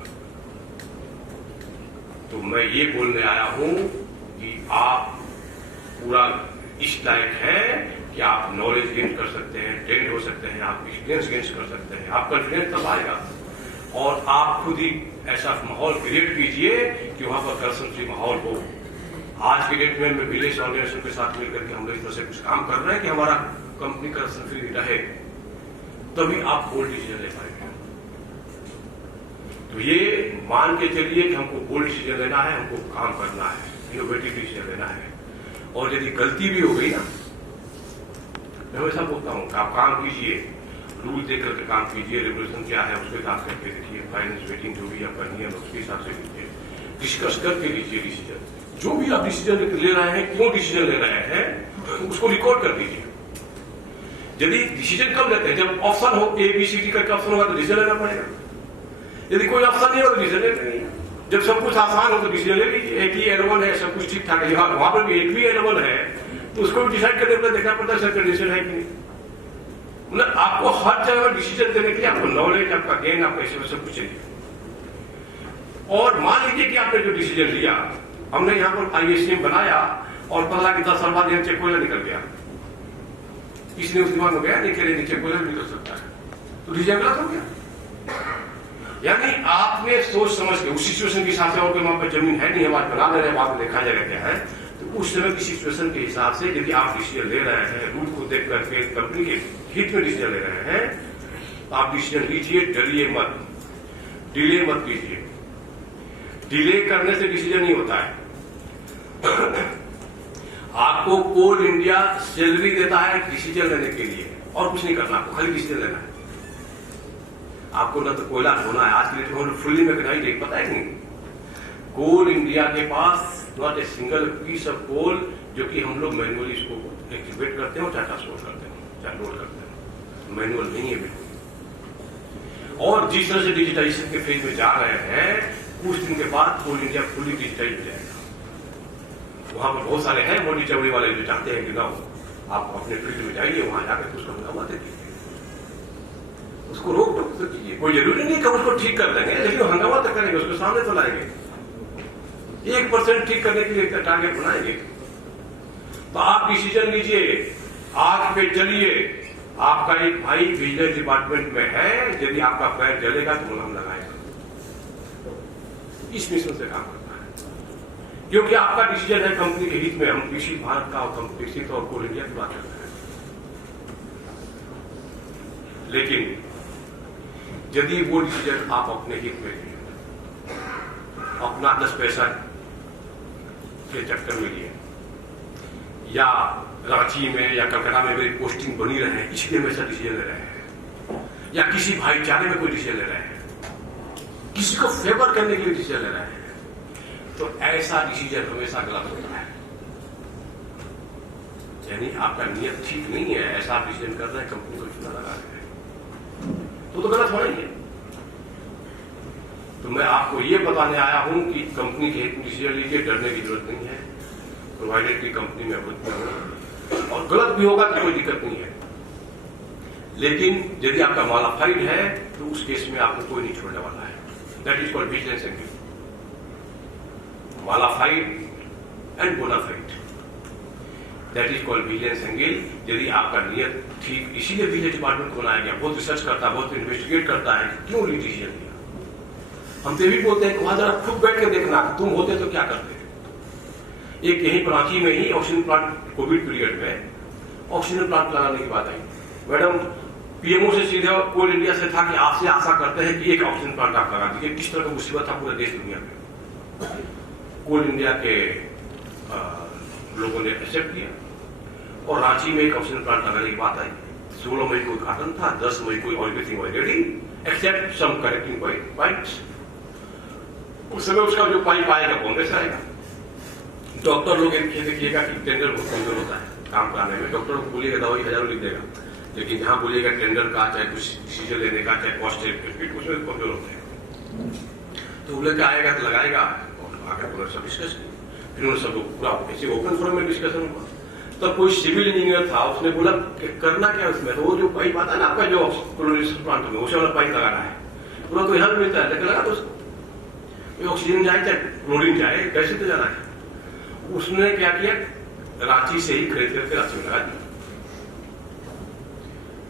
तो मैं ये बोलने आया हूं कि आप पूरा इस लायक है कि आप नॉलेज गेन कर सकते हैं, ट्रेंड हो सकते हैं, आप एक्सपीरियंस गेन कर सकते हैं, आप कॉन्फिडेंस तब आएगा और आप खुद ही ऐसा माहौल क्रिएट कीजिए कि वहां पर करप्शन फ्री माहौल हो। आज के डेट में मैं विलेज ऑर्गेनाइजेशन के साथ मिलकर के हम लोग इस तरह से कुछ काम कर रहे हैं कि हमारा कंपनी करप्शन फ्री रहे, तभी आप बोल्ड डिसीजन ले पाएंगे। तो ये मान के चलिए कि हमको बोल्ड डिसीजन लेना है, हमको काम करना है, इनोवेटिव डिसीजन लेना है। और यदि गलती भी हो गई ना, मैं हमेशा बोलता हूं कि आप काम कीजिए, रूल देख करके काम कीजिए, रेगुलेशन क्या है उसके हिसाब से करके देखिए, फाइनेंस वेटिंग जो भी आपका नियम है उसके हिसाब से कीजिए, डिस्कस करके लीजिए डिसीजन। जो भी आप डिसीजन ले रहे हैं, क्यों डिसीजन ले रहे हैं, उसको रिकॉर्ड कर दीजिए। यदि डिसीजन कब लेते हैं, जब ऑप्शन हो ABCD करके ऑप्शन होगा तो डिसीजन लेना पड़ेगा। यदि कोई ऑप्शन नहीं हो तो डिसीजन लेना नहीं है। जब सब कुछ आसान हो तो डिसीजन ले लीजिए। एक ही L1 है, सब कुछ ठीक ठाक है, वहां पर भी एक भी L1 है तो उसको भी डिसाइड करने पर देखना पड़ता है सर कंडीशन है कि नहीं। मतलब आपको हर जगह डिसीजन देने के लिए आपको नॉलेज, आपका गेन, आपका इसमें सब कुछ चाहिए। और मान लीजिए कि आपने जो डिसीजन लिया, हमने यहाँ पर ISM बनाया और पता कि 10 साल बाद यहाँ चेक कोयला निकल गया, इसने उस दिमाग में गया नहीं कि नीचे कोयला भी निकल सकता है, तो डिसीजन गलत हो गया। यानी आपने सोच समझ के उस सिचुएशन के हिसाब से, और वहां पर जमीन है नहीं, हम आज बना दे रहे हैं, बाद में देखा जाएगा क्या है, तो उस समय की सिचुएशन के हिसाब से यदि आप डिसीजन ले रहे हैं, रूल को देख करके कंपनी के हित में डिसीजन ले रहे हैं, तो आप डिसीजन लीजिए, डरिए मत, डिले मत कीजिए। डिले करने से डिसीजन नहीं होता है। आपको कोल इंडिया सैलरी देता है डिसीजन लेने के लिए, और कुछ नहीं करना, आपको खाली डिसीजन लेना है। आपको न तो कोयला ढोना है, आज के डेट में फुल्ली मैकेनाइज्ड, पता है नहीं, कोल इंडिया के पास not a single piece of coal जो कि हम लोग मैनुअली इसको एक्टिवेट करते हैं और चाहे ट्रांसपोर्ट करते हैं, चाहे लोड करते हैं, मैनुअल नहीं है बिल्कुल। और जिस तरह से डिजिटाइजेशन के फेज में जा रहे हैं, कुछ दिन के बाद कोल इंडिया फुल्ली डिजिटाइज हो जाएगा। वहां पर बहुत सारे हैं मोटी चमड़ी वाले जो चाहते हैं कि ना आप अपने फील्ड में जाइए, वहां जाकर उसको हंगामा देखिए, उसको रोक टोक कीजिए। कोई जरूरी नहीं कि उसको ठीक कर देंगे, लेकिन हंगामा तक करेंगे, उसको सामने तो लाएंगे, 1% ठीक करने के लिए टारगेट बनाएंगे। तो आप डिसीजन लीजिए, आग पे चलिए। आपका एक भाई बिजनेस डिपार्टमेंट में है, यदि आपका पैर जलेगा तो मुलाम लगाएगा, इस मिशन से काम करता है, क्योंकि आपका डिसीजन है कंपनी के हित में। हम विकसित भारत का और विकसित और कोल इंडिया की बात करते हैं, लेकिन यदि वो डिसीजन आप अपने हित में लिए, अपना 10 पैसा के चक्कर में लिए, या रांची में या कलकत्ता में मेरी पोस्टिंग बनी रहे, इसलिए हम ऐसा डिसीजन ले रहे हैं, या किसी भाईचारे में कोई डिसीजन ले रहे हैं, किसी को फेवर करने के लिए डिसीजन ले रहे हैं, तो ऐसा डिसीजन हमेशा गलत होता है। यानी आपका नियत ठीक नहीं है, ऐसा आप डिसीजन कर रहे हैं, कंपनी को चुना लगा रहे हैं, तो गलत होना ही है। तो मैं आपको ये बताने आया हूं कि कंपनी के हित में डिसीजन लीजिए, डरने की जरूरत नहीं है। प्रोवाइडेड की कंपनी में खुद में और गलत भी होगा तो कोई दिक्कत नहीं है, लेकिन यदि आपका मॉडिफाइड है तो उस केस में आपको कोई नहीं छोड़ने वाला है। That is called vigilance angle. Modified and bona fide, that is called vigilance angle. यदि आपका नियत ठीक, इसीलिए विजिलेंस डिपार्टमेंट को बनाया गया, बहुत रिसर्च करता है, बहुत इन्वेस्टिगेट करता है क्यों ली डिसीजन लिया। हम तो ये भी बोलते हैं कि वहां जरा खुद बैठ के देखना, तुम होते तो क्या करते। एक यही रांची में ही ऑक्सीजन प्लांट कोविड पीरियड में ऑक्सीजन प्लांट लगाने की बात आई। मैडम पीएमओ से सीधे कोल इंडिया से था कि आपसे आशा करते हैं कि एक ऑक्सीजन प्लांट आप लगा दीजिए। किस तरह का मुसीबत था पूरे देश दुनिया में। कोल इंडिया के लोगों ने एक्सेप्ट किया और रांची में एक ऑक्सीजन प्लांट लगाने की बात आई। 16 मई को उद्घाटन था, 10 मई को everything was ready except some correcting pipes. उस समय उसका जो पाइप आएगा बॉम्बे से आएगा। डॉक्टर लोग ये देखिएगा कि टेंडर बहुत कमजोर होता है काम कराने में। डॉक्टर को बोलिएगा दवाई हजारों लिख देगा, लेकिन जहां बोलिएगा टेंडर का, चाहे कुछ डिसीजन लेने का, चाहे कॉस्ट उसमें कमजोर होते हैं। तो वो लेकर आएगा तो लगाएगा और आगे पूरा सब डिस्कस किया। फिर उन्होंने सब लोग पूरा ऐसे ओपन फोरम में डिस्कशन हुआ। तब कोई सिविल इंजीनियर था, उसने बोला कि करना क्या उसमें। तो वो जो पाइप आता है ना आपका जो क्लोरीनेशन प्लांट में, उसे वाला पाइप लगाना है। पूरा तो यहाँ भी मिलता है, लेकिन लगा तो ऑक्सीजन जाए चाहे क्लोरीन जाए, कैसे तो जाना है। उसने क्या किया, रांची से ही खरीद करके रांची में लगा दिया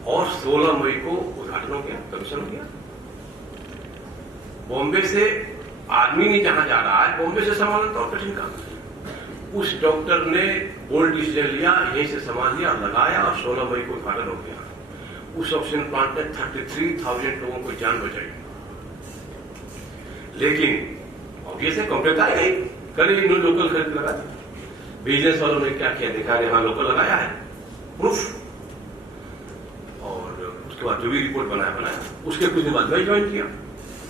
और 16 मई को उद्घाटन हो गया, कमीशन हो गया। बॉम्बे से आदमी नहीं जहां जा रहा है, बॉम्बे से सामान तो कठिन काम है। उस डॉक्टर ने बोल्ड डिसीजन लिया, यहीं से सामान लिया, लगाया और 16 मई को उद्घाटन हो गया। उस ऑक्सीजन प्लांट ने 33,000 लोगों को जान बचाई। लेकिन ऑब्वियसली कंप्लेंट आई गई, कल ही लोकल खरीद लगा दी। बिजनेस वालों ने क्या किया, देखा यहाँ लोकल लगाया है, प्रूफ। और उसके बाद जो भी रिपोर्ट बनाया, उसके कुछ दिन बाद मैं ज्वाइन किया।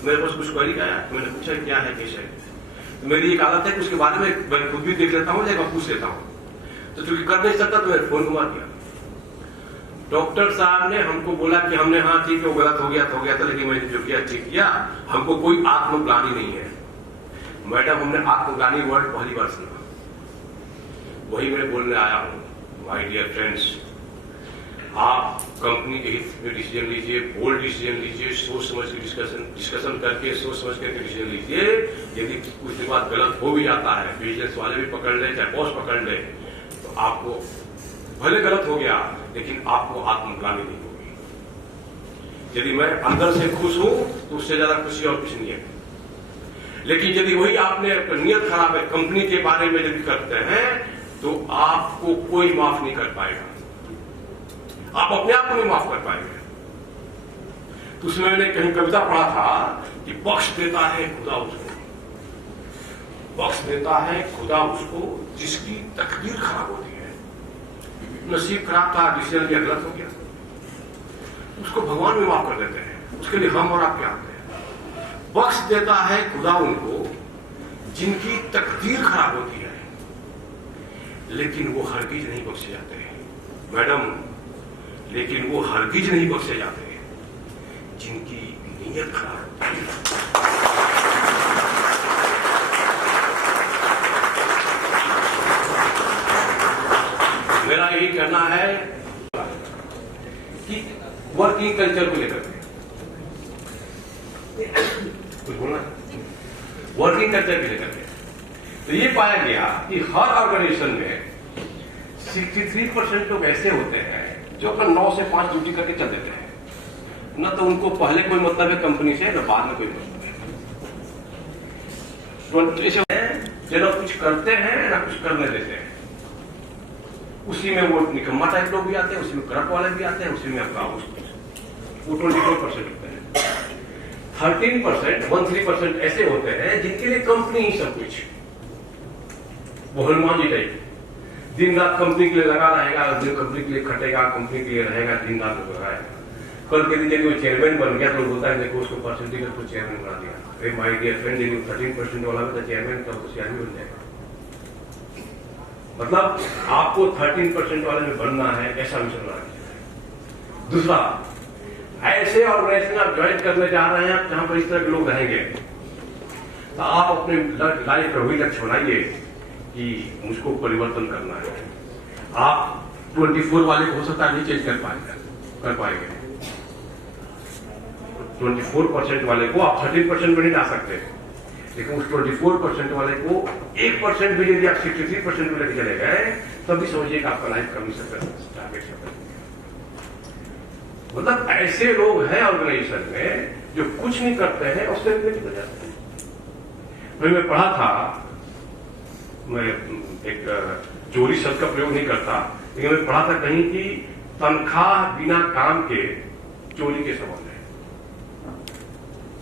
मेरे पास कुछ क्वेरी आया, मैंने पूछा क्या है कैसे है। तो मेरी एक आदत है कि उसके बारे में मैं खुद भी देख लेता हूँ या पूछ लेता हूँ। तो चूंकि कर नहीं सकता तो मैंने फोन घुमा दिया। डॉक्टर साहब ने हमको बोला कि हमने हाँ ठीक है वो गलत हो गया था, लेकिन मैंने जो किया ठीक किया, हमको कोई आत्मग्लानि नहीं है। मैडम हमने आत्मग्लानि वर्ड पहली बार सुना, वही मैं बोलने आया हूं। माय डियर फ्रेंड्स, आप कंपनी के हित में डिसीजन लीजिए, बोल्ड डिसीजन लीजिए, सोच समझ के डिस्कशन करके सोच समझ करके डिसीजन लीजिए। यदि कुछ दिन बाद गलत हो भी जाता है, बिजनेस वाले भी पकड़ ले चाहे बॉस पकड़ ले, तो आपको भले गलत हो गया लेकिन आपको आत्मग्लानि नहीं होगी। यदि मैं अंदर से खुश हूं तो उससे ज्यादा खुशी और कुछ नहीं है। लेकिन यदि वही आपने नियत खराब है, कंपनी के बारे में यदि करते हैं तो आपको कोई माफ नहीं कर पाएगा, आप अपने आप को नहीं माफ कर पाएंगे। तो उसमें मैंने कहीं कविता पढ़ा था कि बख्श देता है खुदा उसको, बख्श देता है खुदा उसको जिसकी तकदीर खराब होती है। नसीब खराब था, डिसीजन लिया, गलत हो गया, उसको भगवान भी माफ कर देते हैं। उसके लिए हम और आप क्या आते हैं। बख्श देता है खुदा उनको जिनकी तकदीर खराब होती है, लेकिन वो हरगिज नहीं बख्शे जाते हैं मैडम, लेकिन वो हरगिज नहीं बख्शे जाते जिनकी नीयत खराब होती है। मेरा यही कहना है कि वर्किंग कल्चर को लेकर कुछ बोलना है, वर्किंग कल्चर को लेकर तो ये पाया गया कि हर ऑर्गेनाइजेशन में 63% लोग ऐसे होते हैं जो अपना 9 से 5 ड्यूटी करके चल देते हैं। न तो उनको पहले कोई मतलब है कंपनी से, न बाद में कोई मतलब है। जो ना कुछ करते हैं ना कुछ करने देते हैं। उसी में वो निकम्मा टाइप लोग भी आते हैं, उसी में करप्ट वाले भी आते हैं, उसी में आपका वो 24% होते हैं। 13% ऐसे होते हैं जिनके लिए कंपनी ही सब कुछ, वो हनुमान जी टाइप, दिन रात कंपनी के लिए लगा रहेगा, दिन कंपनी के लिए खटेगा, कंपनी के लिए रहेगा, दिन रात लगाएगा। कल के दिन यदि वो चेयरमैन बन गया तो होता है देखो उसको परसेंटेज को चेयरमैन बना दिया। अरे माय डियर फ्रेंड, यदि 13% वाला में तो चेयरमैन का तो चेयरमैन बन जाएगा। मतलब आपको 13% वाले में बनना है, ऐसा मिशन बना दीजिए। दूसरा, ऐसे ऑर्गेनाइजेशन आप ज्वाइन करने जा रहे हैं जहां पर इस तरह के लोग रहेंगे, तो आप अपने लाइफ का वही लक्ष्य बनाइए कि मुझको परिवर्तन करना है। आप 24 वाले को हो सकता है नहीं चेंज कर पाएंगे। 24% वाले को आप 13% में नहीं ला सकते, लेकिन उस 24% वाले को 1% भी यदि आप 63% में लेके चले गए, तब भी समझिए कि आपका लाइफ का मिशन टारगेट है। मतलब ऐसे लोग हैं ऑर्गेनाइजेशन में जो कुछ नहीं करते हैं और सिर्फ निकल जाते हैं। मैं पढ़ा था, मैं एक चोरी शब्द का प्रयोग नहीं करता, लेकिन मैं पढ़ा था कहीं कि तनख्वाह बिना काम के चोरी के समान है।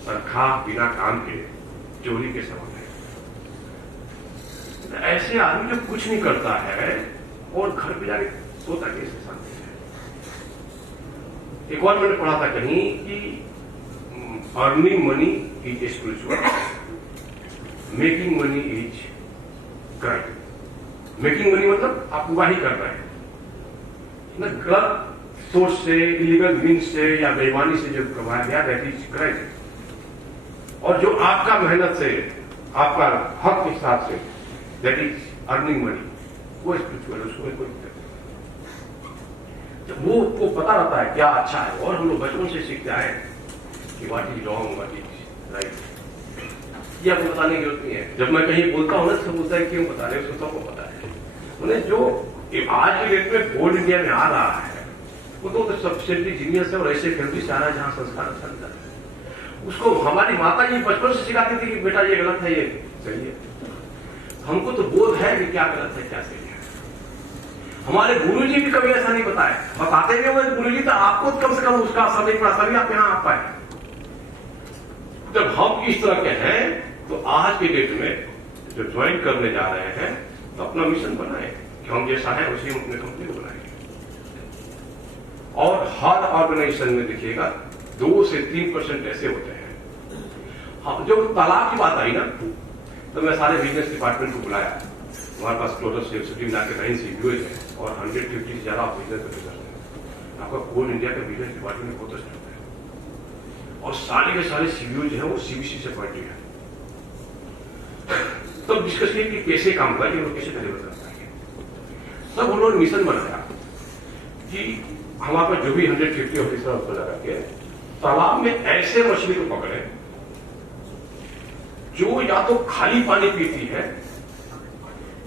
तनख्वाह बिना काम के चोरी के समान है। ऐसे आदमी जो कुछ नहीं करता है और घर पे जाके सोता कैसे शांति से। एक और मैंने पढ़ा था कहीं कि earning money is spiritual, making money is crime. Making money मतलब आप उगाही कर रहे हैं ना, गलत सोर्स से, इलीगल मीन्स से या बेईमानी से जो कमाया गया दैट इज क्राइम। और जो आपका मेहनत से, आपका हक के हिसाब say that is earning money, वो स्पिरिचुअल, उसको कोई वो को पता रहता है क्या अच्छा है। और हम लोग बचपन से सीखते आए कि what is wrong, what is right, ये आपको बताने की जरूरत नहीं है। जब मैं कहीं बोलता हूं ना, सब बोलता है क्यों बता रहे, उसको सबको पता है। उन्हें जो आज के डेट में गोल्ड इंडिया में आ रहा है, वो तो सफिशिएंटली जीनियस है और ऐसे फैमिली से आ रहा है जहां संस्कार अच्छा मिलता है। उसको हमारी माता जी बचपन से सिखाती थी कि बेटा ये गलत है, ये सही है। हमको तो बोध है कि क्या गलत है क्या सही है। हमारे गुरु जी भी कभी ऐसा नहीं बताते भी हुए गुरु जी, तो आपको कम से कम उसका असर नहीं पड़ा, तभी आप यहां आ पाए। जब हम इस तरह के हैं तो आज के डेट में जो ज्वाइन करने जा रहे हैं तो अपना मिशन बनाए कि हम जैसा है उसी हम अपने कंपनी को बनाएंगे। और हर ऑर्गेनाइजेशन में देखिएगा 2 से 3% ऐसे होते हैं। हाँ, जो तालाब की बात आई ना, तो मैं सारे बिजनेस डिपार्टमेंट को बुलाया। हमारे पास टोटल सिटी मिला के 9 CBOs हैं और 150 से ज्यादा बिजनेस ऑफिसर्स हैं। आपका कोल इंडिया का बिजनेस डिपार्टमेंट बहुत अच्छा है और सारे के सारे CBO जो है वो CBC से अपॉइंटेड है। तब डिस्कस किया कि कैसे काम होगा, ये लोग कैसे डिलीवर कर पाएंगे। तब उन्होंने मिशन बनाया कि हमारे पास जो भी 150 ऑफिसर उसको लगा के तालाब में ऐसे मछली को पकड़े जो या तो खाली पानी पीती है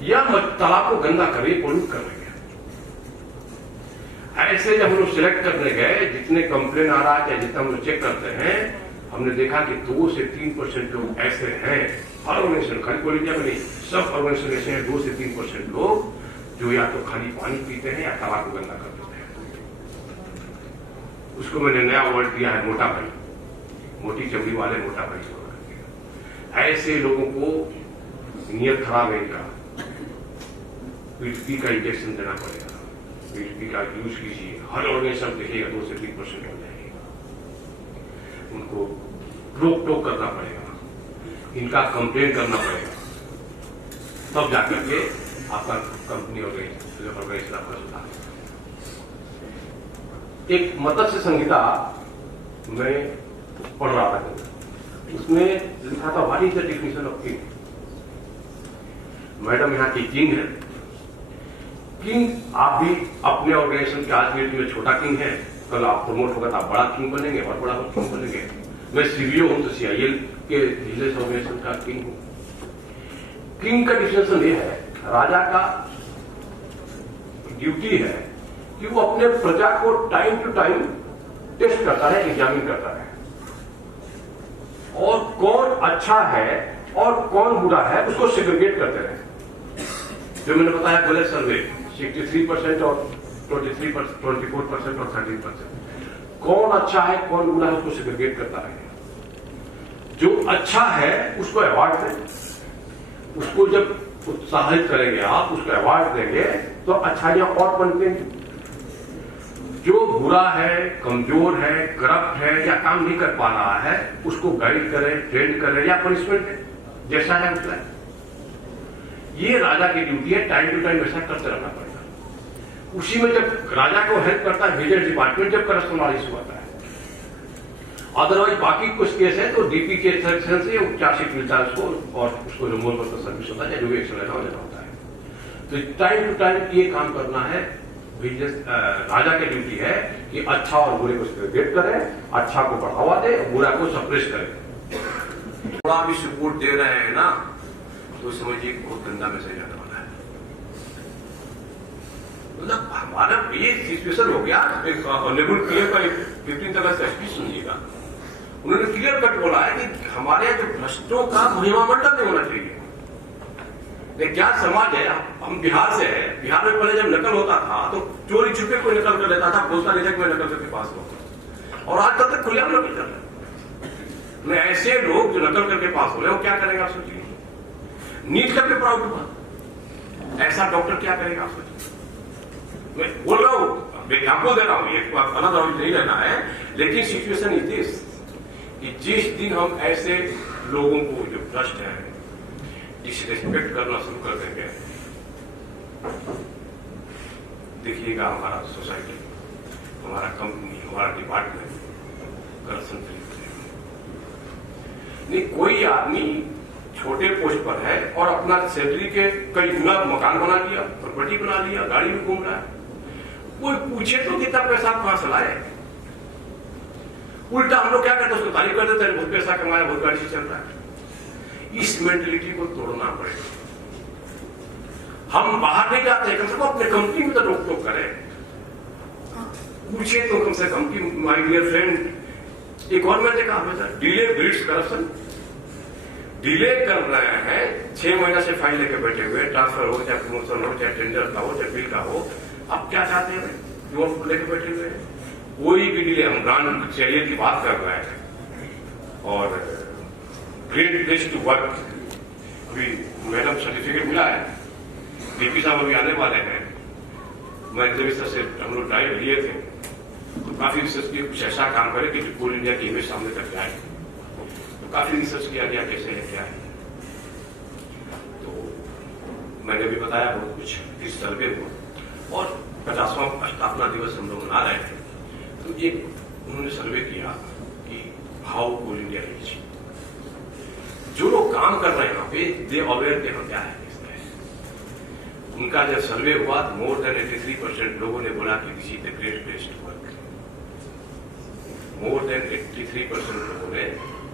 या तालाब को गंदा करे, पोल्यूट कर रही है। ऐसे जब हम लोग सिलेक्ट करने गए, जितने कंप्लेन आ रहा है, चाहे जितना हम लोग चेक करते हैं, हमने देखा कि 2 से 3% लोग ऐसे हैं। हर ऑर्गेनाइजेशन, खाली कोल इंडिया में नहीं, सब ऑर्गेनाइजेशन ऐसे हैं 2 से 3% लोग जो या तो खाली पानी पीते हैं या तालाब को गंदा कर देते हैं। उसको मैंने नया वर्ड दिया है मोटा भाई, मोटी चमड़ी वाले मोटा भाई। ऐसे लोगों को नियत खराब है इनका, पीटीपी का इंजेक्शन देना पड़ेगा, पीटीपी का यूज कीजिए। हर ऑर्गेनाइजेशन देखिएगा 2 से 3% हो जाएगी। उनको रोक टोक करना पड़ेगा, इनका कंप्लेन करना पड़ेगा, तब जाकर के आपका कंपनी ऑर्गेनाइजेशन आपका सुधार। एक मत्स्य संहिता में पढ़ रहा था, उसमें लिखा था what is the definition of king. Madam यहाँ की किंग है। किंग आप भी अपने ऑर्गेनाइजेशन के आज के डेट में छोटा किंग है, कल आप प्रमोट होगा तो आप बड़ा किंग बनेंगे और बड़ा किंग बनेंगे। मैं CBO हूं तो CIL के बिजनेस ऑर्गेनाइजेशन का किंग हूं। किंग का डिफिनेशन ये है, राजा का ड्यूटी है कि वो अपने प्रजा को टाइम टू टाइम टेस्ट करता है, एग्जामिन करता है, और कौन अच्छा है और कौन बुरा है उसको सेग्रीगेट करते रहे। जो मैंने बताया गलत सर्वे 63% और 24% और 13%। कौन अच्छा है कौन बुरा है उसको सेग्रीगेट करता है। जो अच्छा है उसको अवार्ड दें, उसको जब उत्साहित करेंगे आप, उसको अवार्ड देंगे तो अच्छाइयां और बनते हैं। जो बुरा है, कमजोर है, करप्ट है या काम नहीं कर पा रहा है, उसको गाइड करें, ट्रेन करें या पनिशमेंट दें, जैसा है उसका। ये राजा की ड्यूटी है, टाइम टू टाइम ऐसा करते रहना पड़ेगा। उसी में जब राजा को हेल्प करता है विजिलेंस डिपार्टमेंट, जब करप्शन वाला इशू आता है अदरवाइज बाकी कुछ केस है तो डीपी के सेक्शन से चार्जशीट मिलता है उसको और उसको रिमूवल पर सर्विस होता है, जो भी एक्शन लेना होता है। तो टाइम टू टाइम ये काम करना है। विजिलेंस राजा की ड्यूटी है कि अच्छा और बुरे को सेग्रीगेट करे, अच्छा को बढ़ावा दे, बुरा को सप्रेस करे। थोड़ा भी सपोर्ट दे रहे हैं ना तो समझिए बहुत गंदा मैसेज आने वाला है। मतलब हमारा ये सिचुएशन हो गया। ऑनरेबल पीएम का 15 अगस्त का स्पीच सुनिएगा, उन्होंने क्लियर कट बोला है कि हमारे जो भ्रष्टों का महिमा मंडल नहीं होना चाहिए। क्या समाज है, हम बिहार से है, बिहार में पहले जब नकल होता था तो चोरी छुपे कोई नकल कर लेता था, घोषणा नहीं था कि मैं नकल करके पास होगा, और आज तक खुलेआम नकल कर रहे हैं। ऐसे लोग जो नकल करके पास हो रहे हैं वो क्या करेंगे आप सोचिए। नीट का पेपर आउट हुआ, ऐसा डॉक्टर क्या करेगा आप सोचिए। मैं बोल रहा हूं, एग्जाम्पल दे रहा हूं, एक अलग राउंड नहीं लेना है, लेकिन सिचुएशन इज दिस कि जिस दिन हम ऐसे लोगों को जो भ्रष्ट है डिसरेस्पेक्ट करना शुरू कर देंगे, देखिएगा हमारा सोसाइटी, हमारा कंपनी, हमारा डिपार्टमेंट करप्शन फ्री हो जाएगा। नहीं, कोई आदमी छोटे पोस्ट पर है और अपना सैलरी के कई गुना मकान बना लिया, प्रॉपर्टी बना लिया, गाड़ी में घूम रहा है, कोई पूछे तो कितना पैसा कहां से लाए। उल्टा हम लोग क्या करते हैं, उसको तारीफ कर देते हैं, बहुत पैसा कमाया, बहुत गाड़ी से चल रहा है। इस मेंटेलिटी को तोड़ना पड़ेगा। हम बाहर नहीं जाते, कम से कम अपने कंपनी में तो रोक टोक करें, पूछे तो कम से कम कि माय डियर फ्रेंड, एक और मैंने कहा था, डिले ब्रीड्स करप्शन। डिले कर रहे हैं, 6 महीना से फाइल लेके बैठे हुए, ट्रांसफर हो चाहे प्रमोशन हो चाहे टेंडर का हो चाहे बिल का हो, अब क्या चाहते हैं, लोन लेके बैठे हुए हैं। कोई भी डिले, हम ब्रांड चलिए की बात कर रहे हैं और ग्रेट प्लेस टू वर्क, अभी मैडम सर्टिफिकेट मिला है, डीपी साहब अभी आने वाले हैं। मैं सर से हम लोग ड्राइव लिए थे तो काफी रिसर्च किया, कुछ ऐसा काम करे कि कोल इंडिया की इमेज सामने तक जाए। तो काफी रिसर्च किया गया कैसे है क्या है। तो मैंने भी बताया बहुत कुछ, इस सर्वे को, और 50वां स्थापना दिवस हम लोग मना रहे थे तो एक उन्होंने सर्वे किया कि हाउ कोल इंडिया रीच। जो लोग काम कर रहे हैं यहाँ पे, दे अवेयर देखो क्या है इसमें। उनका जब सर्वे हुआ तो मोर देन 83% लोगों ने बोला कि this is the great place to work. More than 83% लोगों ने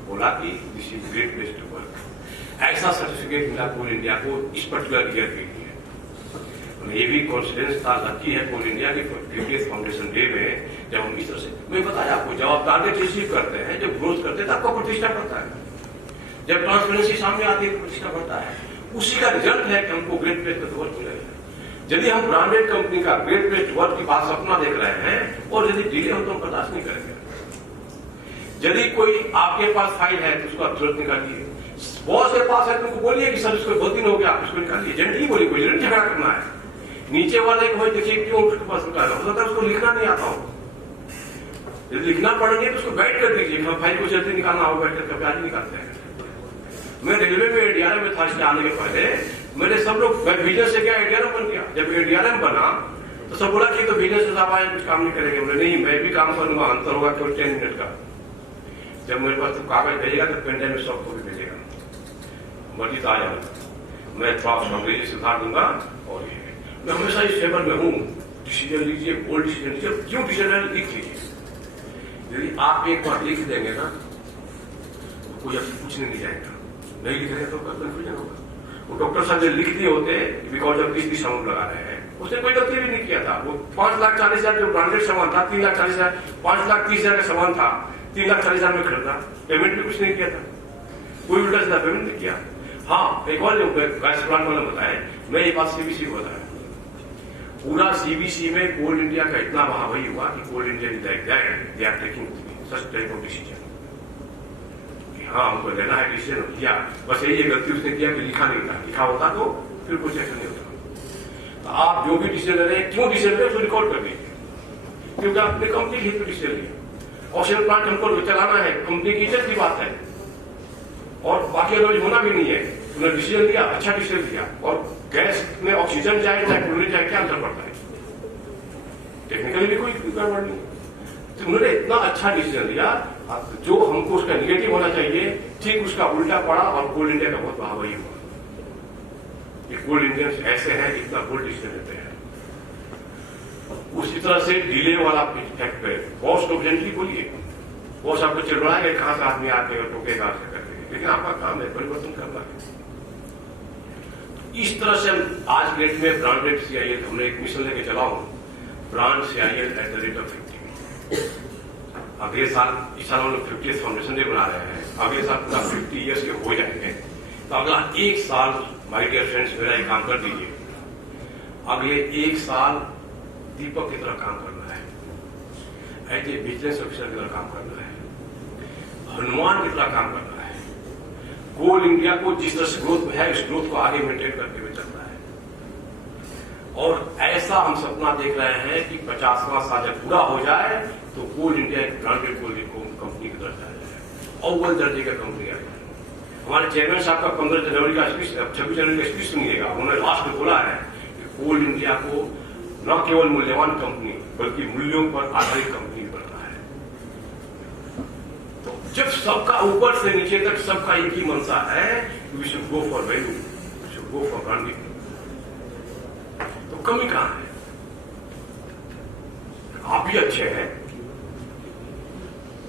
बोला कि this is great place to work. ऐसा सर्टिफिकेट मिला कोल इंडिया को इस पर्टिकुलर ईयर के लिए। ये भी कॉन्फिडेंस था, लकी है कोल इंडिया के 50th फाउंडेशन डे में, जब हम इस तरह से, मैं बताया आपको, जब आप टारगेट रिसीव करते हैं, जब ग्रोथ करते हैं तो आपका प्रतिष्ठा बढ़ता है, जब ट्रांसपेरेंसी सामने आती है तो प्रतिष्ठा बढ़ता है। उसी का रिजल्ट है कि हमको ग्रेट प्लेस टू वर्क मिलेगा। यदि हम ब्रांडेड कंपनी का ग्रेट प्लेस टू वर्क की बात सपना देख रहे हैं और यदि डिले हो तो हम बर्दाश्त नहीं करेंगे। यदि कोई आपके पास फाइल है तो उसको आप तुरंत निकालिए, बॉस के पास है तो उनको बोलिए कि सर इसको 2 दिन हो गया, आप इसको निकालिए। एजेंट नहीं बोलिए, कोई एजेंट झगड़ा करना है, नीचे वाले को देखिए क्यों उसके पास निकाला, हो सकता है उसको लिखना नहीं आता हो। यदि लिखना पड़ेंगे तो उसको गाइड कर दीजिए, फाइल को जल्दी निकालना हो, बैठ कर कभी निकालते हैं। मैं रेलवे में एडीआरएम में था, इसके आने के पहले मेरे सब लोग, मैं बिजनेस से क्या एडीआरएम बन गया। जब एडीआरएम बना तो सब बोला कि तो बिजनेस से साहब आए कुछ काम नहीं करेंगे। बोले नहीं, मैं भी काम करूंगा, अंतर होगा केवल 10 मिनट का। जब मेरे पास तो कागज भेजेगा तो पेन ड्राइव में सब को भी भेजेगा, मर्जी तो आ जाएगा, मैं थोड़ा अंग्रेजी सुधार दूंगा। और ये मैं हमेशा इस फेवर में हूँ, डिसीजन लीजिए, बोल्ड डिसीजन लीजिए, क्यों डिसीजन लिख लीजिए। यदि आप एक बार लिख देंगे ना तो कोई आपसे पूछने नहीं जाएगा, नहीं लिख रहे तो कंफ्यूजन होगा। वो डॉक्टर साहब जो लिख दिए होते बिकॉज ऑफ दिस साउंड लगा रहे हैं, उसने कोई गलती भी नहीं किया था। वो 5,40,000 जो ब्रांडेड सामान था, 3,40,000, 5,30,000 का सामान था, 3,40,000 में खरीदा, पेमेंट भी कुछ नहीं किया था, कोई उल्टा सीधा पेमेंट नहीं किया। हाँ, एक और जो गैस प्लांट वाला बताया, मैं ये बात सीबीसी को बताया, पूरा सीबीसी में कोल इंडिया का इतना वाहवाही हुआ कि Coal India is like that, they are taking such type of decision. हाँ, हमको लेना है डिसीजन किया, बस यही गलती उसने किया कि लिखा नहीं था, लिखा होता तो फिर कुछ एक्शन नहीं होता। तो आप जो भी डिसीजन ले रहे हैं, क्यों डिसीजन ले रहे हैं उसको रिकॉर्ड कर दीजिए, क्योंकि आपने कंपनी के हित में डिसीजन लिया। ऑक्सीजन प्लांट हमको चलाना है, कंपनी की इज्जत की बात है, और बाकी रोज होना भी नहीं है। उन्होंने डिसीजन लिया, अच्छा डिसीजन लिया, और गैस में ऑक्सीजन जाए चाहे क्लोरीन जाए, क्या अंतर पड़ता है? टेक्निकली भी कोई गड़बड़ नहीं। तो उन्होंने इतना अच्छा डिसीजन लिया, अब जो हमको उसका निगेटिव होना चाहिए, ठीक उसका उल्टा पड़ा और कोल इंडिया का बहुत वाहवाही हुआ। ये कोल इंडियंस ऐसे हैं, इतना गोल्ड डिसीजन लेते हैं। उसी तरह से डिले वाला इफेक्ट पे बॉस को जेंटली बोलिए, बॉस आपको चिड़वाएगा कहां से आदमी आके और टोकेगा से करके, लेकिन आपका काम है परिवर्तन करना है। इस तरह से हम आज डेट में ब्रांडेड CIL हमने एक मिशन लेके चला हूं, brand CIL at the rate of 50। अगले साल, इस साल हम लोग 50th फाउंडेशन डे बना रहे हैं, अगले साल पूरा 50 ईयर्स के हो जाएंगे। तो अगला 1 साल माय डियर फ्रेंड्स मेरा एक काम कर दीजिए, अगले 1 साल दीपक की तरह काम करना है, एज ए बिजनेस ऑफिसर की तरह काम करना है, हनुमान की तरह काम करना है। कोल इंडिया को जिस तरह से ग्रोथ में है, इस ग्रोथ को आगे मेंटेन करते हुए चलना है। और ऐसा हम सपना देख रहे हैं कि 50वां साल जब पूरा हो जाए तो कोल इंडिया एक ब्रांडेड कोल कंपनी की तरह जाए, अव्वल दर्जे का कंपनी आ जाए। हमारे चेयरमैन साहब का 15 जनवरी का स्पीच, 26 जनवरी का स्पीच सुनिएगा, उन्होंने लास्ट में बोला है कि कोल इंडिया को न केवल मूल्यवान कंपनी बल्कि मूल्यों पर आधारित कंपनी बनना है। तो जब सबका ऊपर से नीचे तक सबका एक ही मंशा है, we should go for value, we should go for branding, तो कमी कहां है? आप भी अच्छे हैं,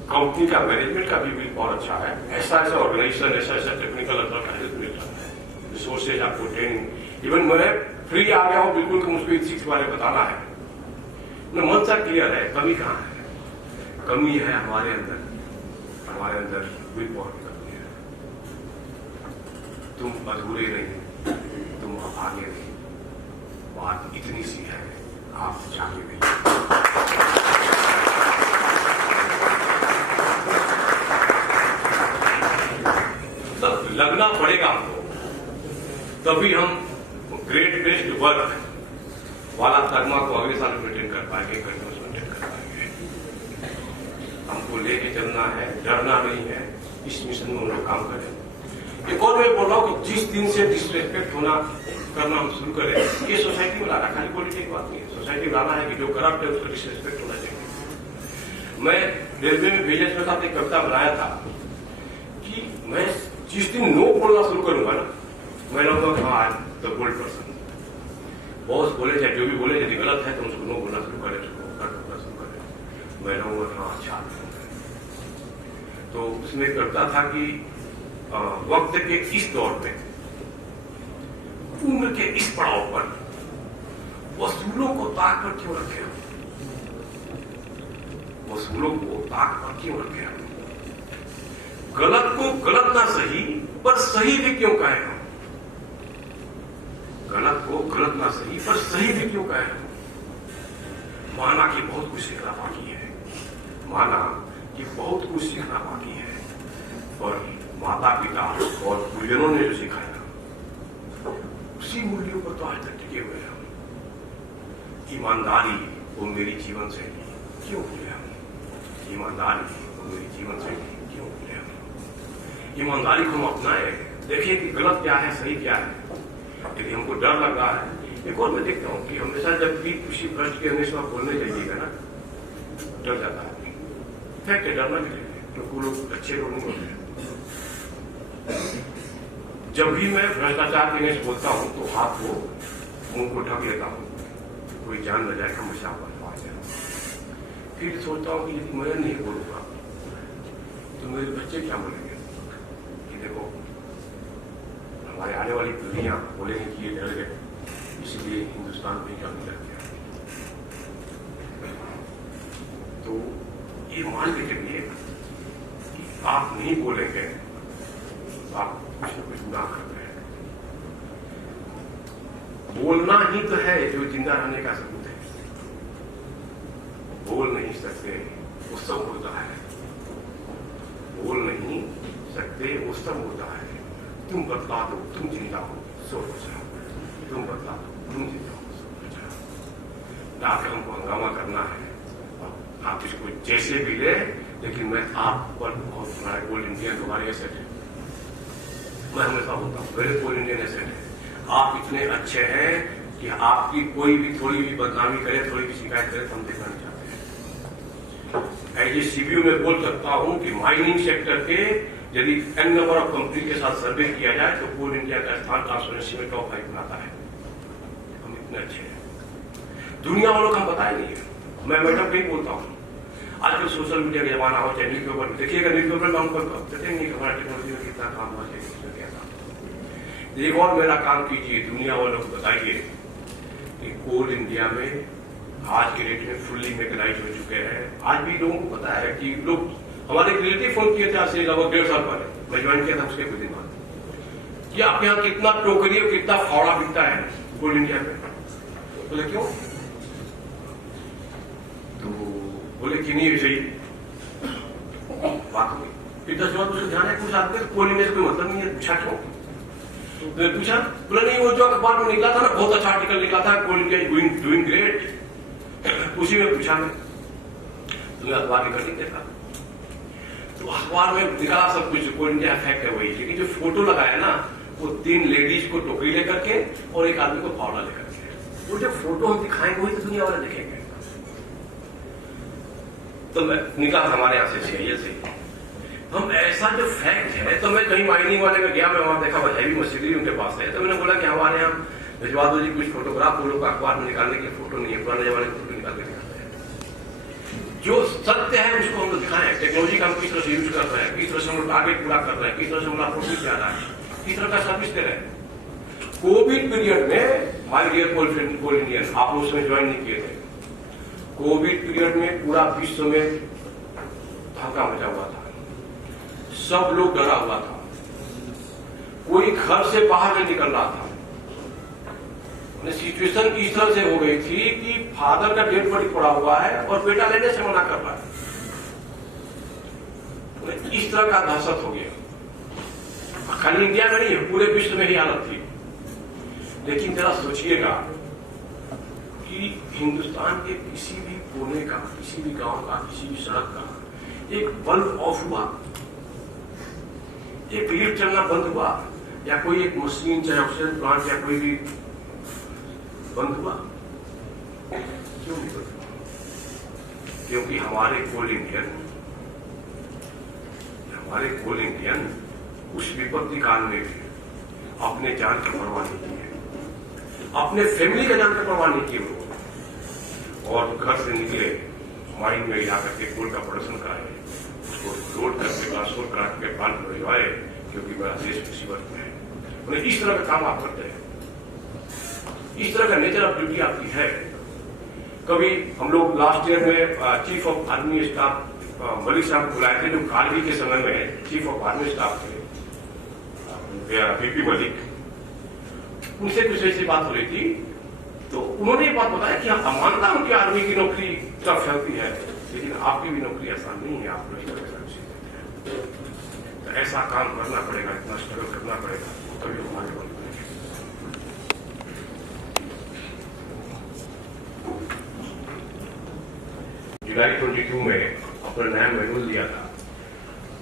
कंपनी का मैनेजमेंट का भी बहुत अच्छा है, ऐसा ऑर्गेनाइजेशन, ऐसा टेक्निकल हेल्प मिल रहा है, रिसोर्सेज आपको ट्रेनिंग, इवन मैं फ्री आ गया हूं बिल्कुल कि मुझको इस चीज के बारे में बताना है। मन सा क्लियर है, कमी कहां है? कमी है हमारे अंदर विल पावर की कमी है। तुम अधूरे नहीं, तुम आगे नहीं, बात इतनी सी है, आप जागे नहीं। तब लगना पड़ेगा हमको, तभी हम ग्रेट बेस्ड वर्क वाला तगमा को अगले साल मेंटेन कर पाएंगे, कंटिन्यूस मेंटेन कर पाएंगे। हमको लेके चलना है, डरना नहीं है, इस मिशन में हम लोग काम करें। एक और मैं बोल रहा हूं कि जिस दिन से डिसरेस्पेक्ट करना हम शुरू करें, ये सोसाइटी में लाना, खाली पॉलिटिक्स की बात नहीं है, सोसाइटी में लाना है कि जो करप्ट है उसको डिसरेस्पेक्ट होना चाहिए। मैं रेलवे में भेजने के साथ एक कविता बनाया था कि मैं जिस दिन नो बोलना शुरू करूंगा ना, मैं लगता हाँ द गोल्ड पर्सन। बॉस बोले चाहे जो भी बोले, यदि गलत है तो उसको नो बोलना शुरू करें, उसको करना शुरू करें, मैं रहूंगा हाँ अच्छा। तो उसमें करता था कि वक्त के इस दौर में, उम्र के इस पड़ाव पर वसूलों को ताक पर क्यों रखे हम? वसूलों को ताक पर क्यों रखे हम? गलत को गलत ना सही पर सही भी क्यों कहे हम? गलत को गलत ना सही पर सही भी क्यों कहे हम? माना कि बहुत कुछ सीखना बाकी है, माना कि बहुत कुछ सीखना बाकी है, पर माता पिता और गुरुजनों ने जो सिखाया उसी मूल्यों पर तो आज तक टिके हुए हैं हम। ईमानदारी वो मेरी जीवन शैली क्यों भूले हम? ईमानदारी वो मेरी जीवन शैली क्यों भूले हम? ईमानदारी को हम अपनाए, देखिए कि गलत क्या है, सही क्या है। यदि हमको डर लग रहा है, एक और मैं देखता हूँ कि हमेशा जब भी किसी भ्रष्ट के हमेशा बोलने जाइएगा ना, डर जाता है आदमी। फैक्ट है, डरना भी चाहिए, क्योंकि लोग अच्छे लोग नहीं होते। जब भी मैं भ्रष्टाचार के अगेंस्ट बोलता हूं तो हाथ को मुंह को ढक लेता हूं, कोई जान न जाए, हमेशा आ जाए। फिर सोचता हूं कि यदि मैं नहीं बोलूंगा तो मेरे बच्चे क्या बोलेंगे कि देखो हमारे आने वाली पीढ़ियां बोलेंगे कि ये डर गए, इसलिए हिंदुस्तान में क्या नहीं लग गया। तो ये मान के चलिए कि आप नहीं बोलेंगे, आप कुछ न कुछ ना कर रहे हैं। बोलना ही तो है जो जिंदा रहने का सबूत है। बोल नहीं सकते वो सब होता है, बोल नहीं सकते वो सब होता है। तुम बतला दो तुम जिंदा हो सो हो जाओ, तुम बतला दो तुम जिंदा हो सो हो जाओ। डाक हमको हंगामा करना है, आप इसको जैसे भी ले, लेकिन मैं आप पर बहुत हमारे गोल्ड इंडिया तुम्हारे एसेट है। मैं हमेशा बोलता हूँ मेरे गोल्ड इंडियन एसेट है। आप इतने अच्छे हैं कि आपकी कोई भी थोड़ी भी बदनामी करे, थोड़ी भी शिकायत करे तो हम देखना नहीं चाहते हैं। एज ए सीबीओ में बोल सकता हूं कि माइनिंग सेक्टर के यदि n नंबर ऑफ कंपनी के साथ सर्वे किया जाए तो कोल इंडिया का स्थान ट्रांसपेरेंसी में टॉप 5 में आता है। हम इतने अच्छे हैं, दुनिया वालों का हम पता ही नहीं है। मैं मैडम नहीं बोलता हूँ, आजकल सोशल मीडिया का जमाना हो चाहे न्यूज पेपर देखिएगा, न्यूज पेपर में हमको पता नहीं हमारा टेक्नोलॉजी में कितना काम हुआ चाहिए। एक और मेरा काम कीजिए, दुनिया वालों को बताइए कि कोल इंडिया में आज के डेट में फुल्ली मैकेनाइज हो चुके हैं। आज भी लोगों को पता है कि लोग हमारे रिलेटिव फोन किए थे आज से लगभग 1.5 साल पहले, मैं ज्वाइन किया था उसके कुछ दिन बाद, कि आपके यहाँ कितना टोकरी और कितना फावड़ा बिकता है कोल इंडिया में। बोले क्यों? तो बोले कि नहीं सही बात हुई। फिर 10 बार उसको ध्यान है, कुछ आपके कोल इंडिया से कोई मतलब नहीं है, पूछा क्यों? तो पूछा, बोला नहीं वो जो अखबार में निकला था ना, बहुत अच्छा आर्टिकल निकला था, कोल इंडिया इज डूइंग ग्रेट, उसी में पूछा मैं, तुम्हें अखबार निकल नहीं देखा? तो अखबार में निकला सब कुछ, कोल इंडिया फैक्ट है वही, लेकिन जो फोटो लगाया ना वो 3 लेडीज को टोकरी लेकर के और एक आदमी को फावड़ा लेकर के, वो जो फोटो हम दिखाएंगे वही तो दुनिया वाले देखेंगे। तो मैं निकला हमारे यहाँ से चाहिए से हम ऐसा जो फैक्ट है, तो मैं कहीं माइनिंग वाले में गया, मैं वहां देखा हैवी मशीनरी उनके पास है, तो मैंने बोला कि हमारे यहाँ भिजवा दो जी कुछ फोटोग्राफ, वो लोग अखबार में निकालने की फोटो नहीं है, पुराने जमाने की फोटो निकाल के दिखाते हैं। जो सत्य है उसको हम लोग दिखाएं, टेक्नोलॉजी का हम किस तरह से यूज कर रहे हैं, किस तरह से हम लोग टारगेट पूरा कर रहे हैं, किस तरह से हमारा प्रोफिट जा रहा है, किस तरह का सर्विस दे रहे हैं। कोविड पीरियड में माय डियर कोल इंडियन, आप लोग उसमें ज्वाइन नहीं किए थे, कोविड पीरियड में पूरा विश्व में धक्का मचा हुआ था, सब लोग डरा हुआ था, कोई घर से बाहर नहीं निकल रहा था। सिचुएशन इस तरह से हो गई थी कि फादर का डेड बॉडी पड़ा हुआ है और बेटा लेने से मना कर रहा है, इस तरह का दहशत हो गया। खाली इंडिया में नहीं है, पूरे विश्व में ही हालत थी। लेकिन जरा सोचिएगा कि हिंदुस्तान के किसी भी कोने का, किसी भी गांव का, किसी भी सड़क का एक बल्ब ऑफ हुआ, एक लिफ्ट चलना बंद हुआ, या कोई एक मशीन चाहे ऑक्सीजन प्लांट या कोई भी बंद हुआ, क्यों नहीं बंद हुआ? क्योंकि हमारे कोल इंडियन उस विपत्ति काल में भी अपने जान की परवाह नहीं की है, अपने फैमिली का जान की परवाह नहीं की लोगों, और घर से निकले माइन में ला करके कोल का प्रोडक्शन कराए, उसको लोड करके ट्रांसपोर्ट करा के प्लांट में भिजवाए, क्योंकि मेरा देश मुसीबत में है। उन्हें इस तरह का काम आप करते हैं, इस तरह का नेचर ऑफ ड्यूटी आपकी है। कभी हम लोग लास्ट ईयर में chief of army staff Malik साहब बुलाए थे, जो कारगिल के समय में चीफ ऑफ आर्मी स्टाफ थे, बीपी मलिक, उनसे कुछ ऐसी बात हो रही थी, तो उन्होंने ये बात बताया कि हम मानता हूं कि आर्मी की नौकरी टफ चलती है, लेकिन आपकी भी नौकरी आसान नहीं है, आप तो ऐसा काम करना पड़ेगा, इतना स्ट्रगल करना पड़ेगा, तभी हमारे बल बनेंगे। जुलाई 22 में अपना नया मैनुअल दिया था,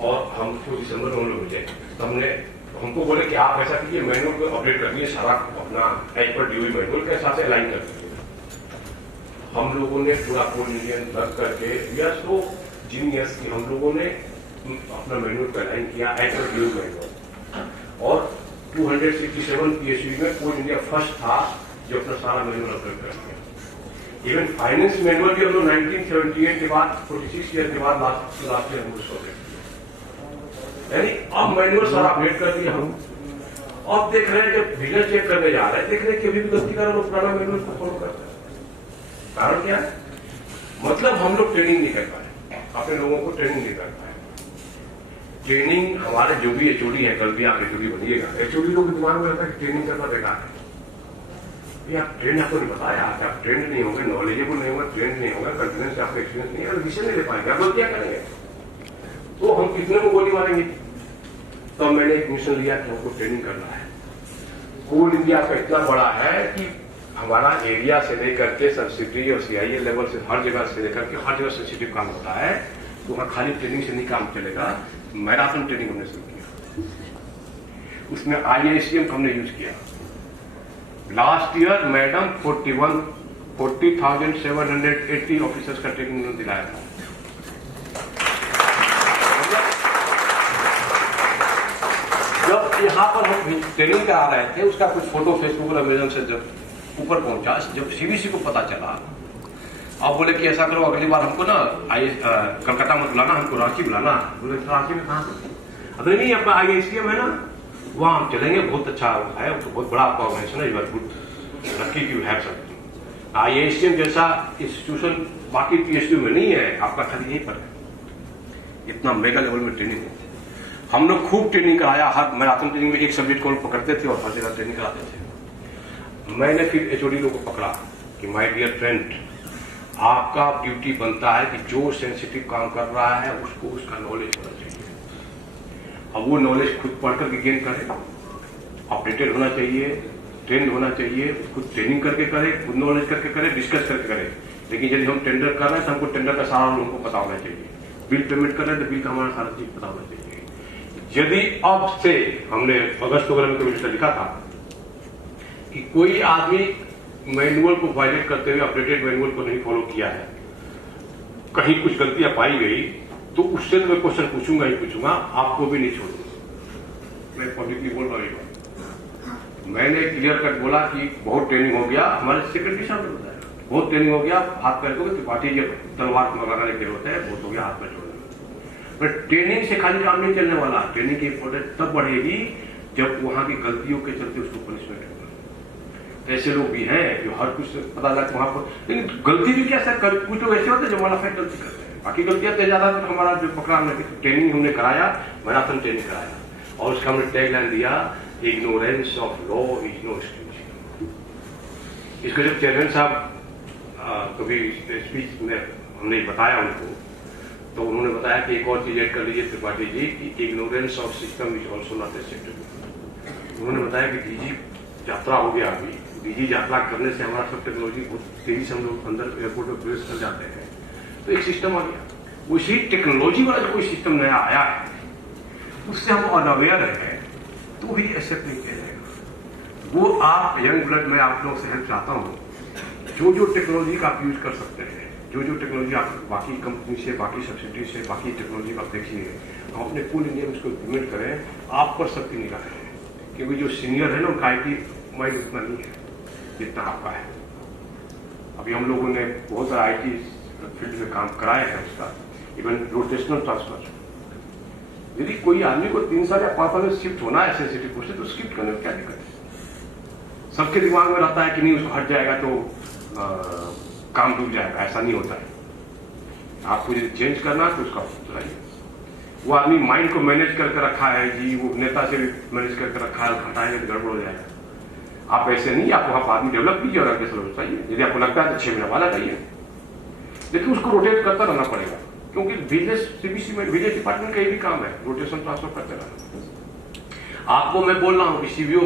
और हमको दिसंबर में हम लोग मिले, हमको बोले कि आप ऐसा कीजिए, मैनुअल को अपडेट कर दिए, सारा अपना एज पर ड्यूई मैनुअल के साथ अलाइन कर दिए। हम लोगों ने पूरा कोल इंडियन रख करके, या सो जीनियस की हम लोगों ने अपना मैनुअल को अलाइन किया एज पर ड्यूई मैनुअल, और 267 PSU में कोल इंडिया फर्स्ट था जो अपना सारा मैनुअल अपडेट कर दिया। इवन फाइनेंस मैनुअल भी हम लोग 1978 के बाद 46 ईयर के बाद लास्ट ईयर हम उसको अपडेट किया, यानी अब मैनुअल सारा अपडेट कर दिया हम। अब देख रहे हैं जब विजन चेक करने जा रहे हैं, देख रहे हैं कि अभी भी गलती कर लोग पुराना मैनुअल को फॉलो करते हैं। कारण क्या है? मतलब हम लोग ट्रेनिंग नहीं कर पाए, अपने लोगों को ट्रेनिंग नहीं कर पाए। ट्रेनिंग हमारे जो भी एचओडी है, कल भी आप एचओडी बनिएगा, एचओडी लोग दिमाग में रहता है कि ट्रेनिंग करना बेकार है। आप ट्रेंड आपको नहीं बताया, आप ट्रेंड नहीं होंगे, नॉलेजेबल नहीं होगा, ट्रेंड नहीं होगा, कॉन्फिडेंस आपका एक्सपीरियंस नहीं है, विषय नहीं दे पाएंगे, आप गलतियां करेंगे, तो हम कितने को गोली मारेंगे। तो मैंने एक मिशन लिया कि हमको ट्रेनिंग करना है। कोल इंडिया का इतना बड़ा है कि हमारा एरिया से लेकर के सब्सिडी और CIL लेवल से हर जगह से लेकर के हर जगह सेंसिटिव काम होता है, तो वहां खाली ट्रेनिंग से नहीं काम चलेगा। मैराथन ट्रेनिंग हमने शुरू किया, उसमें IICM हमने यूज किया। लास्ट ईयर मैडम 40,780 ऑफिसर्स का ट्रेनिंग उन्होंने दिलाया था। जहाँ पर हम ट्रेनिंग करा रहे थे उसका कुछ फोटो फेसबुक और अमेजन से जब ऊपर पहुंचा, जब सीबीसी को पता चला, आप बोले कि ऐसा करो अगली बार हमको ना कलकत्ता मत बुलाना, हमको रांची बुलाना। बोले रांची में कहाँ से? अरे नहीं, अपना IIScm है ना, वहाँ हम चलेंगे, बहुत अच्छा है, तो बहुत बड़ा आपका ऑर्गेनाइजेशन है, you are good lucky you have something. IIScm जैसा इंस्टीट्यूशन बाकी PSU में नहीं है, आपका खाली यहीं पर है। इतना मेगा लेवल में ट्रेनिंग देते हम लोग, खूब ट्रेनिंग कराया। हर मैराथन ट्रेनिंग में एक सब्जेक्ट को पकड़ते थे और हर जगह ट्रेनिंग कराते थे। मैंने फिर HOD लोगों को पकड़ा कि माय डियर फ्रेंड, आपका ड्यूटी बनता है कि जो सेंसिटिव काम कर रहा है उसको उसका नॉलेज होना चाहिए। अब वो नॉलेज खुद पढ़कर के गेन करे, अपडेटेड होना चाहिए, ट्रेंड होना चाहिए, खुद ट्रेनिंग करके करे, खुद नॉलेज करके करे, डिस्कस करके करे। लेकिन यदि हम टेंडर कर रहे हैं तो हमको टेंडर का सारा उनको पता होना चाहिए। बिल पेमेंट कर रहे हैं तो बिल का हमारा सारा चीज पता होना चाहिए। यदि अब से, हमने अगस्त वगैरह में कभी लिखा था कि कोई आदमी मैनुअल को वायलेट करते हुए अपडेटेड मैनुअल को नहीं फॉलो किया है, कहीं कुछ गलतियां पाई गई, तो उससे तो मैं क्वेश्चन पूछूंगा ही पूछूंगा, आपको भी नहीं छोड़ूंगा। मैं पब्लिकली बोल रहा हूँ। मैंने क्लियर कट बोला कि बहुत ट्रेनिंग हो गया, हमारे सेक्रेटरी साहब ने बताया बहुत ट्रेनिंग हो गया, हाथ पैर को त्रिपाठी जब तलवार लगाने के होते हैं बहुत हो गया, हाथ पैर छोड़ने। पर ट्रेनिंग से खाली काम नहीं चलने वाला, ट्रेनिंग की इंपॉर्टेंस तब बढ़ेगी जब वहां की गलतियों के चलते उसको पनिशमेंट होगा। ऐसे लोग भी हैं जो हर कुछ पता लगा वहां पर, लेकिन गलती भी क्या सर, कुछ लोग ऐसे होते हैं जो हमारा फैक्ट गलती करते हैं, बाकी गलतियां तो ज्यादा तो हमारा जो पकड़ा हमने ट्रेनिंग हमने कराया, मैराथन ट्रेनिंग कराया, और उसका हमने टैगलाइन दिया, ignorance of law is no excuse. इसको जब चेयरमैन साहब कभी स्पीच में हमने बताया उनको, तो उन्होंने बताया कि एक और चीज ऐड कर लीजिए त्रिपाठी जी कि ignorance of system is also not acceptable. उन्होंने बताया कि डीजी यात्रा हो गया, अभी डीजी यात्रा करने से हमारा सब टेक्नोलॉजी बहुत तेजी से हम लोग अंदर एयरपोर्ट में प्रवेश कर जाते हैं, तो एक सिस्टम आ गया। उसी टेक्नोलॉजी वाला जो कोई सिस्टम नया आया है उससे हम अनअवेयर है, तो भी एक्सेप्ट नहीं किया जाएगा। वो आप यंग ब्लड में आप लोग से हेल्प चाहता हूँ, जो टेक्नोलॉजी का आप यूज कर सकते हैं, जो टेक्नोलॉजी आप बाकी कंपनी से, बाकी सब्सिडी से, बाकी टेक्नोलॉजी आप देखिए, हम अपने पूल इंडिया में उसको इम्प्लीमेंट करें, आप पर शक्ति निकालें। क्योंकि जो सीनियर है ना उनका IT माइंड उतना नहीं है जितना आपका है। अभी हम लोगों ने बहुत सारा IT फील्ड में काम कराया है उसका, इवन रोटेशनल ट्रांसफर। यदि कोई आदमी को 3 साल या 5 साल में शिफ्ट होना है सेंसिटिव पोस्ट से, तो शिफ्ट करने में क्या दिक्कत है? सबके दिमाग में रहता है कि नहीं उसको हट जाएगा तो काम डूब जाएगा, ऐसा नहीं होता है। आपको यदि चेंज करना है तो उसका चलाइए। वो आदमी माइंड को मैनेज करके रखा है जी, वो नेता से भी मैनेज करके रखा है, हटाएंगे तो गड़बड़ हो जाएगा। आप ऐसे नहीं, आप वहां पर आदमी डेवलप कीजिए और आगे सलोच चाहिए। यदि आपको लगता है तो 6 महीने बाद लगाइए, लेकिन उसको रोटेट करता रहना पड़ेगा, क्योंकि बिजनेस CBC में बिजनेस डिपार्टमेंट का ये भी काम है, रोटेशन ट्रांसफर करते रहना। आपको मैं बोल रहा हूँ कि CBO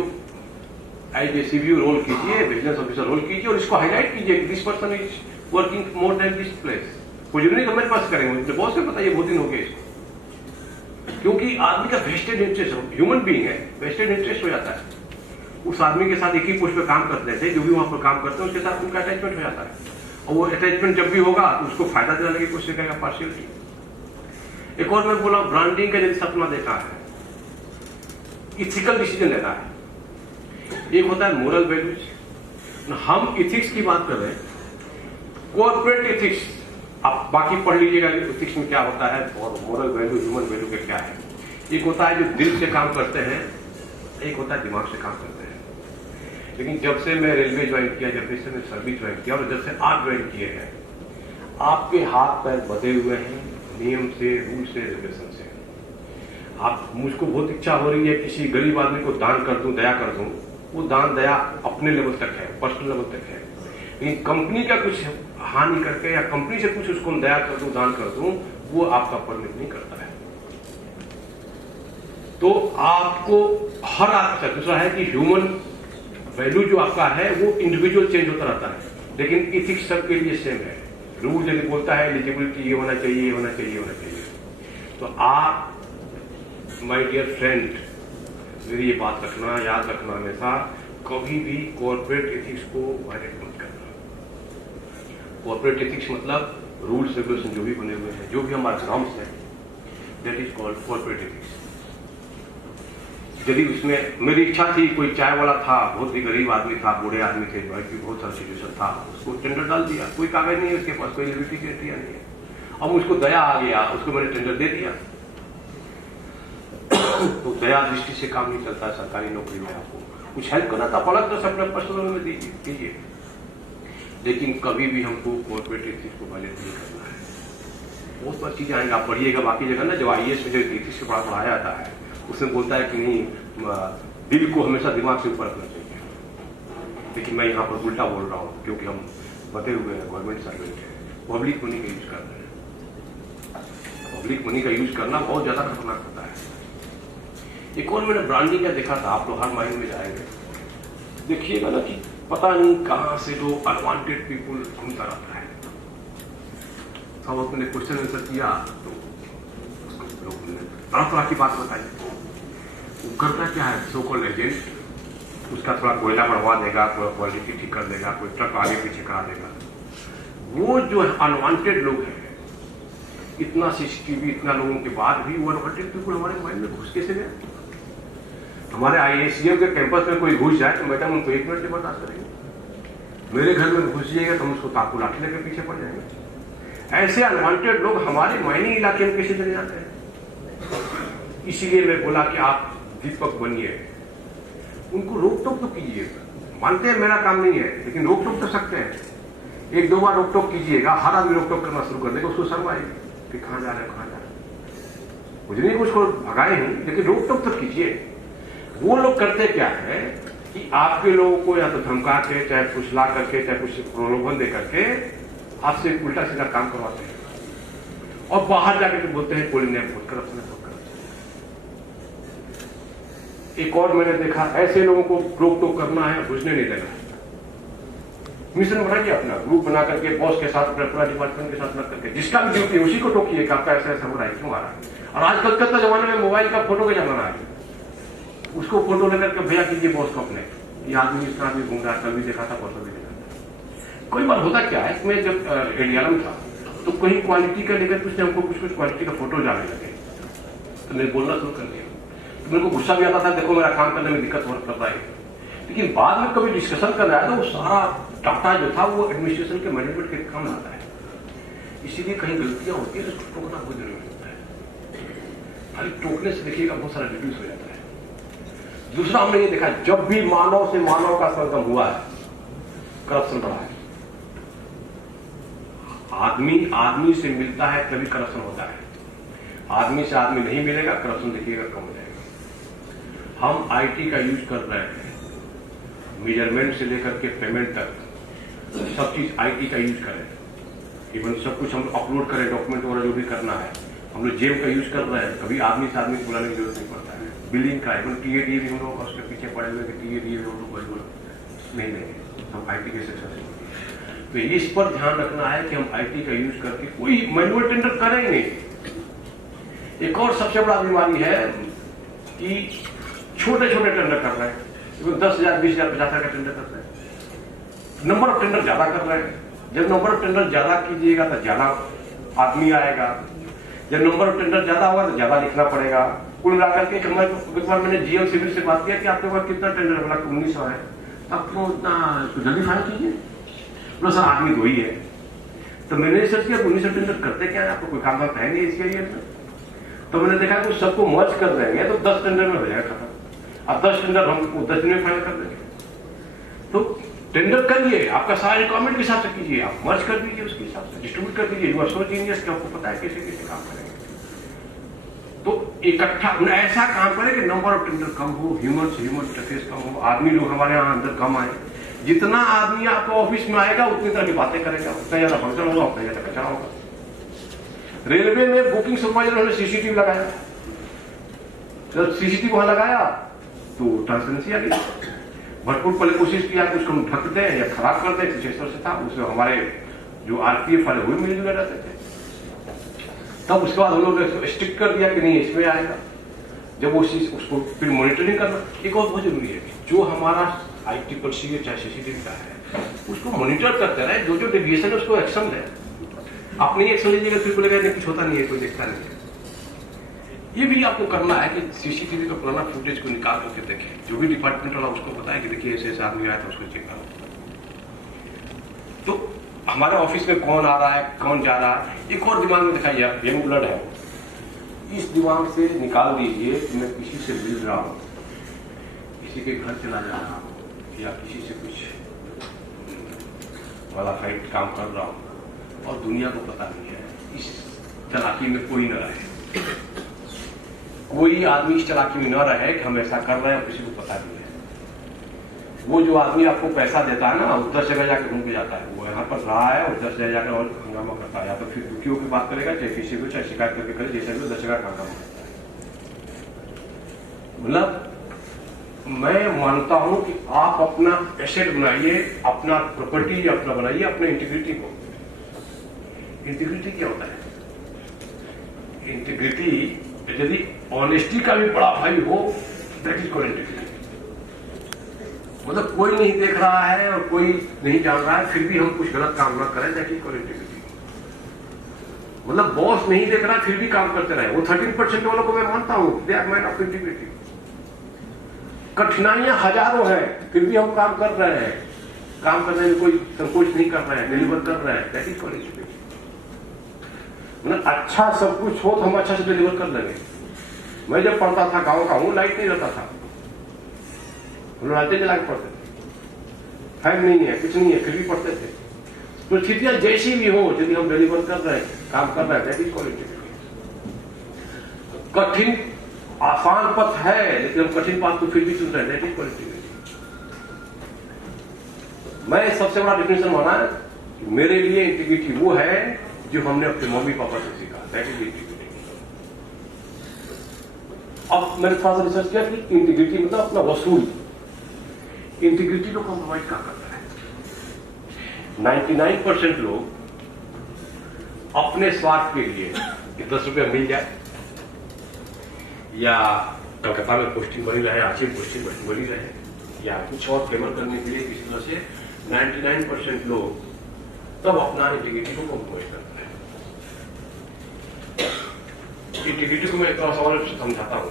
रोल कीजिए, बिजनेस ऑफिसर रोल कीजिए, और इसको हाईलाइट कीजिए, this person is working more than this place. कुछ नहीं तो मेरे पास करेंगे, बॉस से बताइए बहुत दिन हो गए इसको, क्योंकि आदमी का वेस्टेड इंटरेस्ट, ह्यूमन बीइंग है, वेस्टेड इंटरेस्ट हो जाता है। उस आदमी के साथ एक ही पोस्ट पे काम करते थे, जो भी वहां पर काम करते हैं उसके साथ उनका अटैचमेंट हो जाता है, और वो अटैचमेंट जब भी होगा तो उसको फायदा दिलाने की कोशिश करेगा, पार्शियलिटी। एक और मैं बोला, ब्रांडिंग का यदि सपना देखा है, इथिकल डिसीजन लेना है। एक होता है मोरल वैल्यूज, हम इथिक्स की बात कर रहे हैं, कॉर्पोरेट इथिक्स आप बाकी पढ़ लीजिएगा इथिक्स में क्या होता है, और मोरल वैल्यू, ह्यूमन वैल्यू के क्या है। एक होता है जो दिल से काम करते हैं, एक होता है दिमाग से काम करते हैं। लेकिन जब से मैं रेलवे ज्वाइन किया, जब से मैं सर्विस ज्वाइन किया, और जब से आप ज्वाइन किए हैं, आपके हाथ पैर बंधे हुए हैं नियम से, रूल से, रेगुलेशन से। आप, मुझको बहुत इच्छा हो रही है किसी गरीब आदमी को दान कर दूं, दया कर दूं, वो दान दया अपने लेवल तक है, पर्सनल लेवल तक है। लेकिन कंपनी का कुछ हानि करके या कंपनी से कुछ उसको दया कर दूं, दान कर दूं, वो आपका परमिट नहीं करता है। तो आपको हर अच्छा, दूसरा है कि ह्यूमन वैल्यू जो आपका है वो इंडिविजुअल चेंज होता रहता है, लेकिन इथिक्स सबके लिए सेम है। रूल यदि बोलता है एलिजिबिलिटी ये होना चाहिए, ये होना चाहिए, ये होना चाहिए, तो आप माय डियर फ्रेंड मेरी ये बात रखना, याद रखना हमेशा, कभी भी कॉर्पोरेट एथिक्स को वायलेट मत करना। कॉर्पोरेट एथिक्स मतलब रूल्स रेगुलेशन जो भी बने हुए हैं, जो भी हमारे नॉर्म्स हैं, that is called corporate ethics. यदि उसमें मेरी इच्छा थी, कोई चाय वाला था, बहुत ही गरीब आदमी था, बूढ़े आदमी थे, बहुत सारा सिचुएशन था, उसको टेंडर डाल दिया, कोई कागज नहीं है उसके पास, कोई लिबर्टी क्राइटेरिया नहीं है। अब उसको दया आ गया, उसको मैंने टेंडर दे दिया। तो दया दृष्टि से काम नहीं चलता है सरकारी नौकरी में। आपको कुछ हेल्प करना था, पलक दस अपने पर्सनल में दीजिए, लेकिन कभी भी हमको कॉर्पोरेट एथिक्स को वायलेट नहीं करना है। बहुत सारी चीजें आएंगे, आप पढ़िएगा बाकी जगह ना, जब IAS में जो एथिक्स को पढ़ाया जाता है उसमें बोलता है कि नहीं, दिल को हमेशा दिमाग से ऊपर रखना चाहिए। लेकिन मैं यहाँ पर उल्टा बोल रहा हूँ, क्योंकि हम बते हुए हैं गवर्नमेंट सर्वेंट है, पब्लिक मनी का यूज कर रहे हैं। पब्लिक मनी का यूज करना बहुत ज्यादा खतरनाक होता है। एक और मैंने ब्रांडिंग का देखा था, आप लोग हर माइंड में जाएंगे, देखिएगा ना कि पता नहीं कहां से जो अनवांटेड पीपुल घूमता रहता है। सब अपने क्वेश्चन आंसर किया तो लोग तरह तरह की बात बताई। वो करता क्या है, सो कॉल्ड एजेंट, उसका थोड़ा कोयला बढ़वा देगा, कोई क्वालिटी ठीक कर देगा, कोई ट्रक आगे पीछे करा देगा। वो जो अनवांटेड लोग हैं, इतना CCTV, इतना लोगों के बाद भी वो अनवांटेड पीपुल हमारे माइंड में घुस कैसे गए? हमारे IACM के कैंपस में कोई घुस जाए तो मैडम उनको 1 मिनट से बर्दाश्त करेंगे। मेरे घर में घुस जाइएगा तो हम उसको ताकू लाठी लेकर पीछे पड़ जाएंगे। ऐसे अनवांटेड लोग हमारे मायने इलाके में कैसे चले जाते हैं? इसीलिए मैं बोला कि आप दीपक बनिए, उनको रोक टोक तो कीजिए। मानते हैं मेरा काम नहीं है, लेकिन रोक टोक तो सकते हैं। 1-2 बार रोक टोक कीजिएगा, हर आदमी रोक टोक करना शुरू कर देगा, उसको शर्म आएगी कि कहां जा रहे हैं, कहां जा रहे हैं। मुझे नहीं उसको भगाए नहीं, लेकिन रोक टोक तो कीजिए। वो लोग करते क्या है कि आपके लोगों को या तो धमका के, चाहे फुसला करके, चाहे कुछ प्रलोभन दे करके आपसे उल्टा सीधा काम करवाते हैं, और बाहर जाकर के बोलते हैं पोलिंग बहुत करप्शन है, बहुत करप्शन। एक और मैंने देखा, ऐसे लोगों को रोक टोक करना है, घुसने नहीं देना। मिशन बनाइए अपना, ग्रुप बना करके बॉस के साथ, पूरा डिपार्टमेंट के साथ लग करके, जिसका भी ड्यूटी उसी को टोकिए कि आपका ऐसा ऐसा हो रहा है, क्यों आ रहा है। और आजकल का जमाने में मोबाइल का फोटो का जमाना है, उसको फोटो लेकर के भेजा कीजिए बॉस को अपने, ये आदमी इस आदमी घूम रहा है, कल भी देखा था, परसों भी देखा था। कोई बार होता क्या है, मैं जब एडियालम था तो कहीं क्वालिटी का लेकर कुछ हमको कुछ क्वालिटी का फोटो जाने लगे, तो मैं बोलना शुरू कर दिया। तो मेरे को गुस्सा भी आता था, देखो मेरा काम करने में दिक्कत कर रहा है। लेकिन बाद में कभी डिस्कशन कर रहा है तो वो सारा डाटा जो था वो एडमिनिस्ट्रेशन के मैनेजमेंट के काम आता है। इसीलिए कहीं गलतियां होती है तो उसको टोकना बहुत जरूरी होता है। खाली टोकने से देखिएगा बहुत सारा रिड्यूस हो जाता है। दूसरा हमने ये देखा, जब भी मानव से मानव का संगम हुआ है, करप्शन बढ़ा है। आदमी आदमी से मिलता है तभी करप्शन होता है, आदमी से आदमी नहीं मिलेगा, करप्शन देखिएगा कम हो जाएगा। हम IT का यूज कर रहे हैं, मेजरमेंट से लेकर के पेमेंट तक सब चीज IT का यूज करें। इवन सब कुछ हम अपलोड करें, डॉक्यूमेंट वगैरह जो भी करना है, हम लोग जेम का यूज कर रहे हैं। कभी आदमी से आदमी बुलाने की जरूरत नहीं पड़ता है। बिलिंग का इवन TADA भी हम लोग उसके पीछे पड़े हुए, TADA भी हम लोग नहीं लेंगे, हम IT के सेक्शन से। तो इस पर ध्यान रखना है कि हम IT का यूज करके कोई मैनुअल टेंडर करें ही नहीं। एक और सबसे बड़ा बीमारी है कि छोटे छोटे टेंडर कर रहे हैं, 10,000, 20,000, 50,000 का टेंडर कर रहे हैं, नंबर ऑफ टेंडर ज्यादा कर रहे हैं। जब नंबर ऑफ टेंडर ज्यादा कीजिएगा तो ज्यादा आदमी आएगा, जब नंबर ऑफ टेंडर ज्यादा होगा तो ज्यादा लिखना पड़ेगा। कुल मिलाकर के एक बार मैंने GM सिविल से बात किया कि आपके पास कितना टेंडर, बोला 1900 है, अब तो उतना जल्दी फाइल कीजिए। बोला सर आदमी 2 ही है। तो मैंने सर्च किया 1900 टेंडर करते क्या है, आपको कोई काम करता है नहीं इसके लिए। तो मैंने देखा कि सबको मर्ज कर देंगे तो 10 टेंडर में हो जाएगा खत्म। अब 10 टेंडर हम 10 दिन में फाइनल कर देंगे। तो टेंडर करिए, आपका सारा रिक्वायरमेंट के हिसाब से कीजिए, आप मर्ज कर दीजिए, उसके हिसाब से डिस्ट्रीब्यूट कर दीजिए। यू आर सो जीनियस कि आपको पता है कैसे कैसे काम करेंगे। तो इकट्ठा ऐसा काम करें कि नंबर ऑफ टेंडर कम हो, ह्यूमन से ह्यूमन इंटरफेस कम हो, आदमी लोग हमारे यहाँ अंदर कम आए। जितना आदमी आपको ऑफिस में आएगा उतनी तरह की बातें करेगा, उतना ज्यादा फंक्शन होगा, उतना ज्यादा कचरा होगा। रेलवे में बुकिंग सुपरवाइजर ने CCTV लगाया, जब CCTV वहां लगाया तो ट्रांसपेरेंसी आ गई। भरपूर पहले कोशिश किया कि उसको ढक दें या खराब कर दें, कुछ से था, उसमें हमारे जो RPF वाले हुए मिलजुले रहते थे। तब उसके बाद हम लोग ने स्ट्रिक्ट कर दिया कि नहीं इसमें आएगा। जब वो चीज उसको फिर मॉनिटरिंग करना एक और बहुत जरूरी है, जो हमारा IT प्रोसीजर चाहे CCTV का है उसको मॉनिटर करते रहे, जो जो डेविएशन है उसको एक्शन ले। आप नहीं एक्शन लीजिएगा फिर बोलेगा नहीं कुछ होता नहीं है, कोई देखता नहीं है। ये भी आपको करना है कि सीसीटीवी का पुराना फुटेज को निकाल करके देखें। जो भी डिपार्टमेंट वाला उसको बताया कि देखिए ऐसे ऐसे आदमी आया था, उसको चेक करो। तो हमारे ऑफिस में कौन आ रहा है, कौन जा रहा है, एक और दिमाग में दिखाइए। आप यंग ब्लड है, इस दिमाग से निकाल दीजिए कि मैं किसी से मिल रहा हूं, किसी के घर चला जा रहा हूं, या किसी से कुछ वाला फाइट काम कर रहा हूं और दुनिया को पता नहीं है। इस चालाकी में कोई न रहे, कोई आदमी इस चालाकी में न रहे कि हम ऐसा कर रहे हैं और किसी को पता नहीं है। वो जो आदमी आपको पैसा देता है ना, 10 जगह जाकर घूम के जाता है, वो यहाँ पर रहा है और 10 जगह जाकर और हंगामा करता है, या तो फिर दुखियों की बात करेगा, चाहे किसी को, चाहे शिकायत करके करे, जैसा भी 10 जगह का हंगामा करता है। मतलब मैं मानता हूं कि आप अपना एसेट बनाइए, अपना प्रॉपर्टी अपना बनाइए, अपने इंटीग्रिटी को। इंटीग्रिटी क्या होता है? इंटीग्रिटी, यदि ऑनेस्टी का भी बड़ा भाई हो, दैट इज कॉल्ड इंटीग्रिटी। मतलब कोई नहीं देख रहा है और कोई नहीं जान रहा है, फिर भी हम कुछ गलत काम ना करें, दैट इज कॉल्ड इंटीग्रिटी। मतलब बॉस नहीं देख रहा फिर भी काम करते रहे, वो 13% वालों को मैं मानता हूं, they are man of integrity. कठिनाइयां हजारों हैं, फिर भी हम काम कर रहे हैं, काम करने में कोई संकोच नहीं कर रहे हैं, डिलीवर कर रहे हैं, दैट इज कॉल्ड इंटीग्रिटी। मतलब अच्छा सब कुछ हो तो हम अच्छा से डिलीवर कर लेंगे। मैं जब पढ़ता था, गांव का हूं, लाइट नहीं रहता था, हम लाइटें जला के पढ़ते थे, फैन नहीं है, कुछ नहीं है, फिर भी पढ़ते थे। तो स्थितियां जैसी भी हो, यदि हम डिलीवर कर रहे हैं, काम कर रहे हैं, दैट इज कॉल्ड इंटीग्रिटी। कठिन आसान पथ है, लेकिन हम कठिन पाथ को फिर भी चुन रहे हैं, दैट इज कॉल्ड इंटीग्रिटी। मैं सबसे बड़ा डिफिनेशन माना है, मेरे लिए इंटीग्रिटी वो है जो हमने अपने मम्मी पापा से सीखा, दैट इज इंटीग्रिटी। अब मैंने थोड़ा सा रिसर्च किया कि इंटीग्रिटी मतलब अपना वसूल। इंटीग्रिटी को कॉम्प्रोमाइज क्या करता है? 99% लोग अपने स्वार्थ के लिए कि 10 रुपया मिल जाए, या कलकत्ता में पोस्टिंग बनी रहे, अच्छी पोस्टिंग बनी रहे, या कुछ और फेवर करने के लिए, इस तरह से 99% लोग तब अपना इंटीग्रिटी को कॉम्प्रोमाइज करते हैं। इंटीग्रिटी को मैं थोड़ा सा और समझाता हूं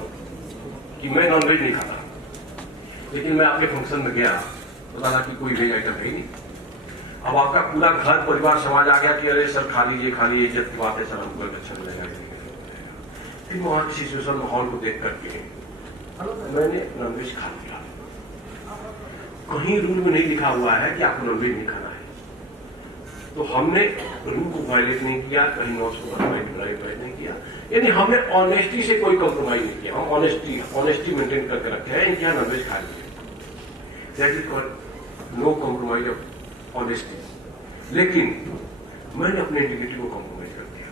कि मैं नॉनवेज नहीं खाता, लेकिन मैं आपके फंक्शन में गया, पता लगा कि कोई वेज आइटम है ही नहीं। अब आपका पूरा घर परिवार समाज आ गया कि अरे सर खा लीजिए, इज्जत की बात है सर, हमको अच्छा मिलेगा। फिर वहां की सिचुएशन माहौल को देख करके मैंने नॉनवेज खा लिया। कहीं रूल में नहीं लिखा हुआ है कि आपको नॉनवेज नहीं खाना है, तो हमने रूल को वायलेट नहीं किया, कहीं नॉर्म्स को वायलेट नहीं किया, यानी हमने ऑनेस्टी से कोई कॉम्प्रोमाइज नहीं किया। हम ऑनेस्टी मेंटेन करके रखे हैं कि नॉनवेज खा लीजिए, that is called no compromise of honesty. लेकिन मैंने अपने इंटीग्रिटी को कॉम्प्रोमाइज कर दिया।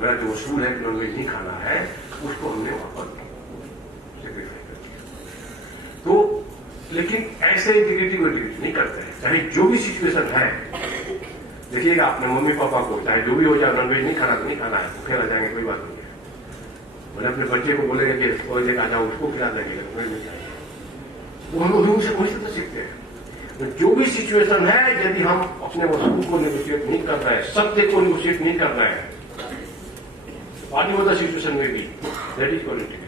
मेरा जो उसूल है कि नॉनवेज नहीं खाना है, उसको हमने वहां पर सेक्रीफाई कर दिया। तो लेकिन ऐसे इंटीग्रिटी को इंटीग्रिटी नहीं करते हैं, चाहे जो भी सिचुएशन है। देखिएगा अपने मम्मी पापा को, चाहे जो भी हो जाए, नॉनवेज नहीं खाना तो नहीं खाना है, भूखे रह जाएंगे, कोई बात नहीं है। मैंने अपने बच्चे को बोलेगा कि कोई जगह जाओ, उसको खिला देंगे, नहीं चाहिए, वो हम लोग से कोई से सीखते हैं। तो जो भी सिचुएशन है, यदि हम अपने वस्तु को निगोशिएट नहीं कर रहे हैं, सत्य को निगोशिएट नहीं कर रहे हैं, पानी वाला सिचुएशन में भी, दैट इज कॉल्ड इंटीग्रिटी।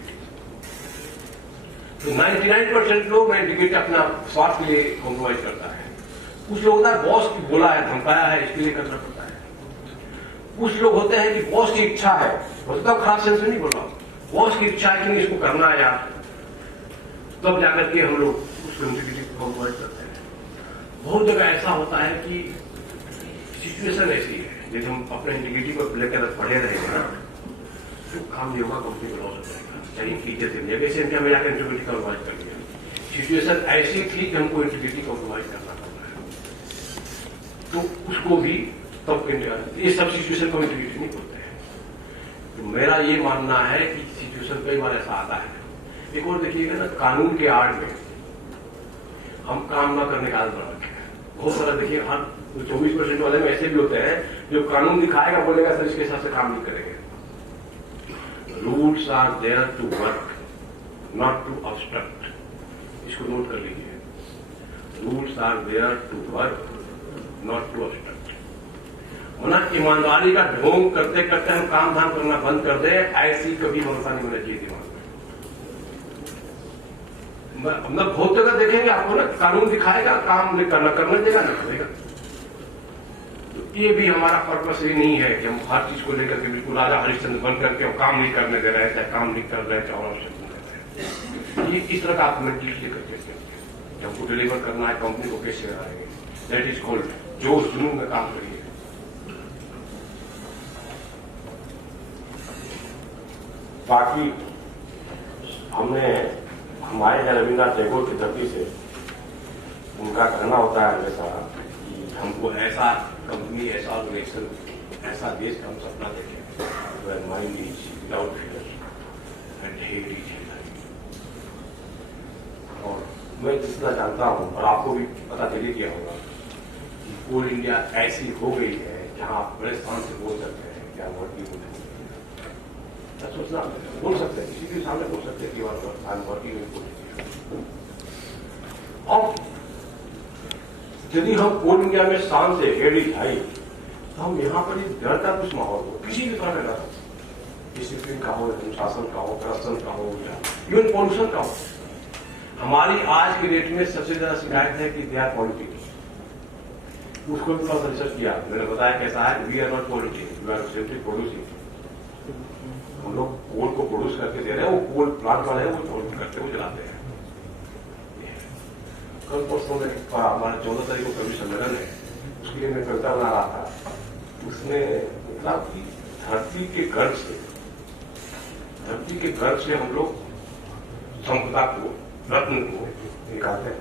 तो 99% लोग इंटीग्रिटी अपना स्वार्थ के लिए कॉम्प्रोमाइज करता है। कुछ लोग होता है बॉस की बोला है, धमकाया है, इसके लिए करना पड़ता है। कुछ लोग होते हैं कि बॉस की इच्छा है, होता खराब सेंस में नहीं बोल रहा हूं, बॉस की इच्छा है कि नहीं इसको करना है यार, तब जाकर के हम लोग उसको इंटीग्रिटी को कॉम्प्रोमाइज करते हैं। बहुत जगह ऐसा होता है कि सिचुएशन ऐसी है, यदि हम अपने इंटीग्रिटी को लेकर पढ़े रहेंगे ना, तो काम नहीं होगा, कंपनी को लॉस हो जाएगा। चाहिए टीचर से हमें जाकर इंटीग्रिटी कॉम्प्रोमाइज कर दिया। सिचुएशन ऐसी थी कि हमको इंटीग्रिटी कॉम्प्रोमाइज करना पड़ता है, तो उसको भी तब ये सब सिचुएशन को इंटीग्रिटी नहीं बोलते हैं। तो मेरा ये मानना है कि सिचुएशन कई बार ऐसा आता है। एक और देखिएगा ना, कानून के आड़ में हम काम न करने का आदत बना रखे हैं। बहुत सारा देखिए, हर 24% वाले में ऐसे भी होते हैं जो कानून दिखाएगा, बोलेगा सर इसके हिसाब से काम नहीं करेंगे। Rules are there to work, not to obstruct. इसको नोट कर लीजिए, rules are there to work, not to obstruct. वरना ईमानदारी का ढोंग करते करते हम काम धाम करना बंद कर दे, ऐसी कभी ममता नहीं होना चाहिए दिमाग में। मतलब बहुत जगह देखेंगे आपको ना, कानून दिखाएगा, काम नहीं करने देगा, नहीं करेगा। तो ये भी हमारा पर्पस ये नहीं है कि हम हर चीज को लेकर के बिल्कुल राजा हरिश्चंद्र बन करके हम काम नहीं करने दे रहे हैं, चाहे काम नहीं कर रहे हैं, चाहे और आवश्यक नहीं कर रहे हैं। ये इस तरह का आप मेंटलिटी लेकर के हमको डिलीवर करना है, कंपनी को कैसे कराएंगे, दैट इज कॉल्ड जोश जुनून में काम करिए। बाकी हमने हमारे यहाँ रविन्द्रनाथ टैगोर की धरती से उनका कहना होता है हमेशा कि हमको ऐसा कंपनी, ऐसा ऑर्गेनाइजेशन, ऐसा देश का हम सपना देखें where mind is without fear and hate each other। और मैं जितना जानता हूँ और आपको भी पता चलिए किया होगा कि कोल इंडिया ऐसी हो गई है जहां आप बड़े स्थान से बोल सकते हैं क्या वर्किंग सोचना बोल सकते हैं, किसी के सामने बोल सकते हैं कि आई एम वर्किंग विद। और यदि हम कोल इंडिया में शान से हेड दिखाई तो हम यहाँ पर एक डर का कुछ माहौल हो, किसी भी तरह का डर, डिसिप्लिन का हो, अनुशासन का हो, करप्शन का हो, या इवन पॉल्यूशन का हो। हमारी आज की डेट में सबसे ज्यादा शिकायत है कि दे आर पॉलिटिक्स। उसको भी थोड़ा रिसर्च किया, मैंने बताया कैसा है, we are not politics, we are simply producing. हम लोग कोल को प्रोड्यूस करके दे रहे हैं, वो कोल प्लांट वाले हैं, वो करते हुए चलाते हैं। कल परसों में हमारा 14 तारीख को कवि सम्मेलन है, उसके लिए मैं कविता बना रहा था। उसमें मतलब कि धरती के गर्भ से हम लोग संपदा को, रत्न को निकालते हैं,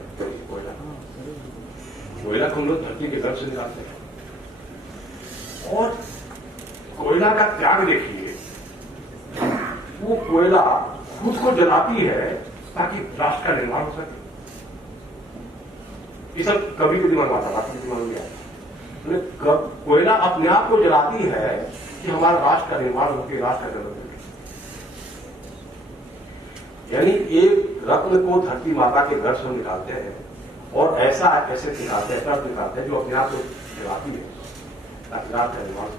कोयला को हम लोग धरती के गर्भ से निकालते हैं। और कोयला का त्याग देखिए, वो कोयला खुद को जलाती है ताकि राष्ट्र का निर्माण हो सके। ये सब कवि के दिमाग में आता, राष्ट्र के दिमाग में आता। कोयला अपने आप को जलाती है कि हमारा राष्ट्र का निर्माण होकर राष्ट्र का जन्म हो। यानी एक रत्न को धरती माता के घर से निकालते हैं और ऐसा ऐसे निकालते हैं, तब निकालते हैं जो अपने आप को जलाती है ताकि राष्ट्र का निर्माण हो।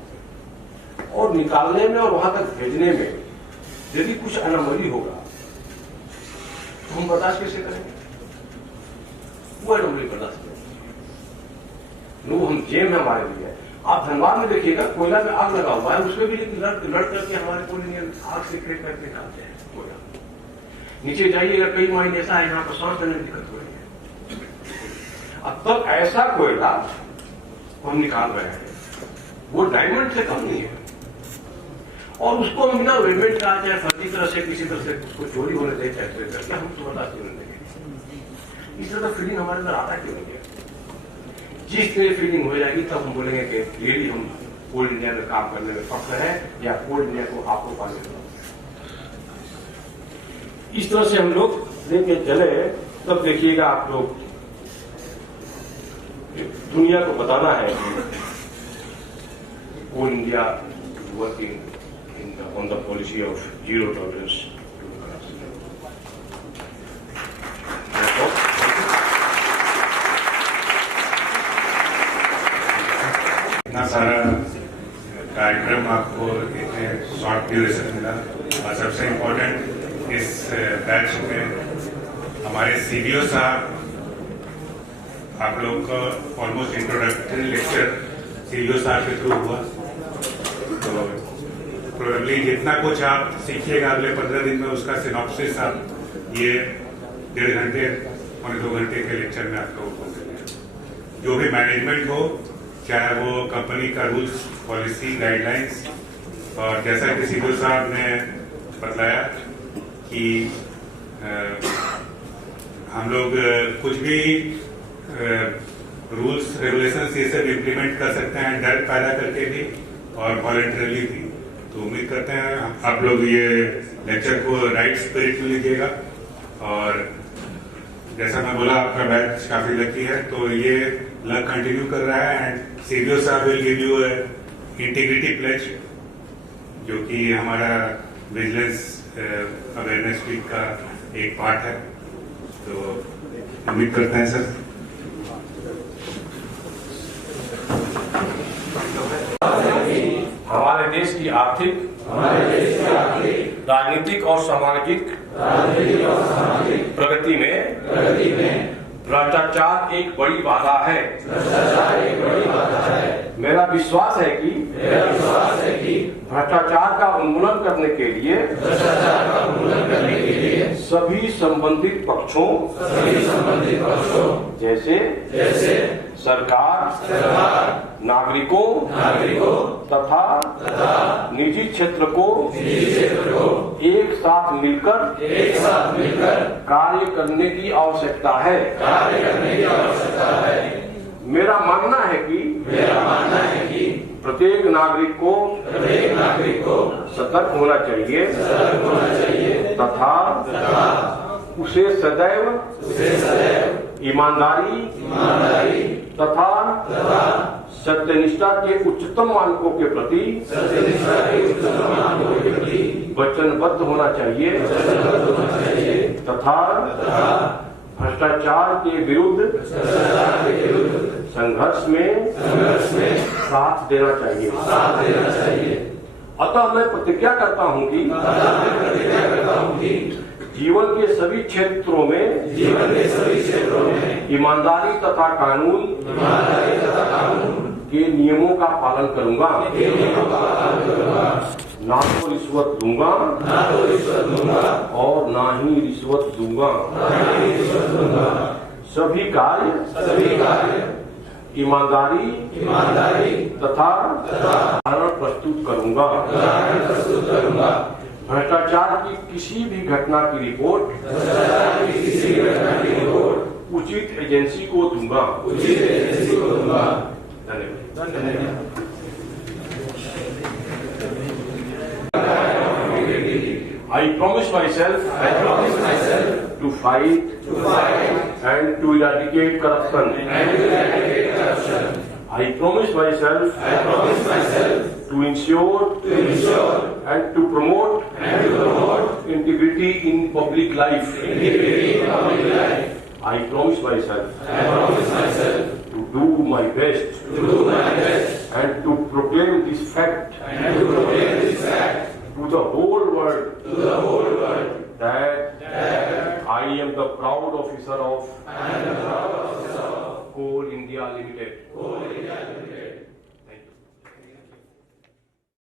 और निकालने में और वहां तक भेजने में यदि कुछ अनामली होगा तो हम बर्दाश्त कैसे करेंगे? वो अनामली बर्दाश्त करेंगे, वो हम जेम है हमारे लिए। आप धनबाद में देखिएगा, कोयला में आग लगा हुआ है, उसमें भी लड़ करके हमारे कोयले आग से क्रेक करके निकालते हैं कोयला। नीचे जाइएगा, कई माइन ऐसा है यहाँ पर सांस लेने में दिक्कत हो रही है। अब तक ऐसा कोयला हम निकाल रहे हैं, वो डायमंड से कम नहीं है। और उसको हम बिना वेलमेंट का, चाहे फर्जी तरह से, किसी तरह से उसको चोरी होने दें, चाहे करके हम तो बर्दाश्त नहीं देंगे। इस तरह का फीलिंग हमारे अंदर आता क्यों नहीं है? जिस तरह फीलिंग हो जाएगी तब हम बोलेंगे कि रियली हम कोल इंडिया में काम करने में फख्र है, या कोल इंडिया को आपको पाने में। इस तरह से हम लोग लेके चले, तब देखिएगा आप लोग दुनिया को बताना है कि Coal India working on the policy of zero tolerance to corruption. इतना सारा कार्यक्रम आपको इतने शॉर्ट ड्यूरेशन मिला, और सबसे इम्पोर्टेंट इस बैच में हमारे सीबीओ साहब, आप लोग का ऑलमोस्ट इंट्रोडक्टरी लेक्चर सीबीओ साहब के थ्रू हुआ। तो प्रोबेबली जितना कुछ आप सीखिएगा अगले 15 दिन में, उसका सिनॉप्सिस आप ये 1.5 घंटे, 2 घंटे के लेक्चर में आप लोगों को देंगे। जो भी मैनेजमेंट हो, चाहे वो कंपनी का रूल्स, पॉलिसी, गाइडलाइंस, और जैसा कि सीबीओ साहब ने बतलाया कि हम लोग कुछ भी रूल्स, रेगुलेशंस ये सब इम्प्लीमेंट कर सकते हैं, डर पैदा करके भी और वॉलंटरली भी। तो उम्मीद करते हैं आप लोग ये लेक्चर को राइट स्पिरिट में लीजिएगा। और जैसा मैं बोला, आपका बैच काफी लकी है, तो ये लक कंटिन्यू कर रहा है। एंड सीबीओ साहब will give you integrity pledge, जो कि हमारा विजिलेंस अवेयरनेस वीक का एक पार्ट है। तो उम्मीद करते हैं सर। आर्थिक राजनीतिक और सामाजिक प्रगति में भ्रष्टाचार एक बड़ी बाधा है। मेरा विश्वास है कि भ्रष्टाचार का उन्मूलन करने के लिए सभी संबंधित पक्षों जैसे सरकार, नागरिकों तथा निजी क्षेत्र को एक साथ मिलकर कार्य करने की आवश्यकता है। मेरा मानना है कि प्रत्येक नागरिक को सतर्क होना चाहिए तथा उसे सदैव ईमानदारी तथा सत्यनिष्ठा के उच्चतम मानकों के प्रति वचनबद्ध होना चाहिए तथा भ्रष्टाचार के विरुद्ध संघर्ष में साथ देना चाहिए। अतः मैं प्रतिज्ञा करता हूं कि जीवन के सभी क्षेत्रों में ईमानदारी तथा कानून के नियमों का पालन करूंगा, ना तो रिश्वत दूंगा और ना ही रिश्वत दूंगा। सभी कार्य ईमानदारी तथा कारण प्रस्तुत करूंगा। भ्रष्टाचार की किसी भी घटना की रिपोर्ट उचित एजेंसी को दूंगा। धन्यवाद। I promise myself to fight and to eradicate corruption. I promise myself to ensure and to promote integrity in public life. I promise myself to do my best and to proclaim this fact to the whole world that I am the proud officer of Coal India Limited.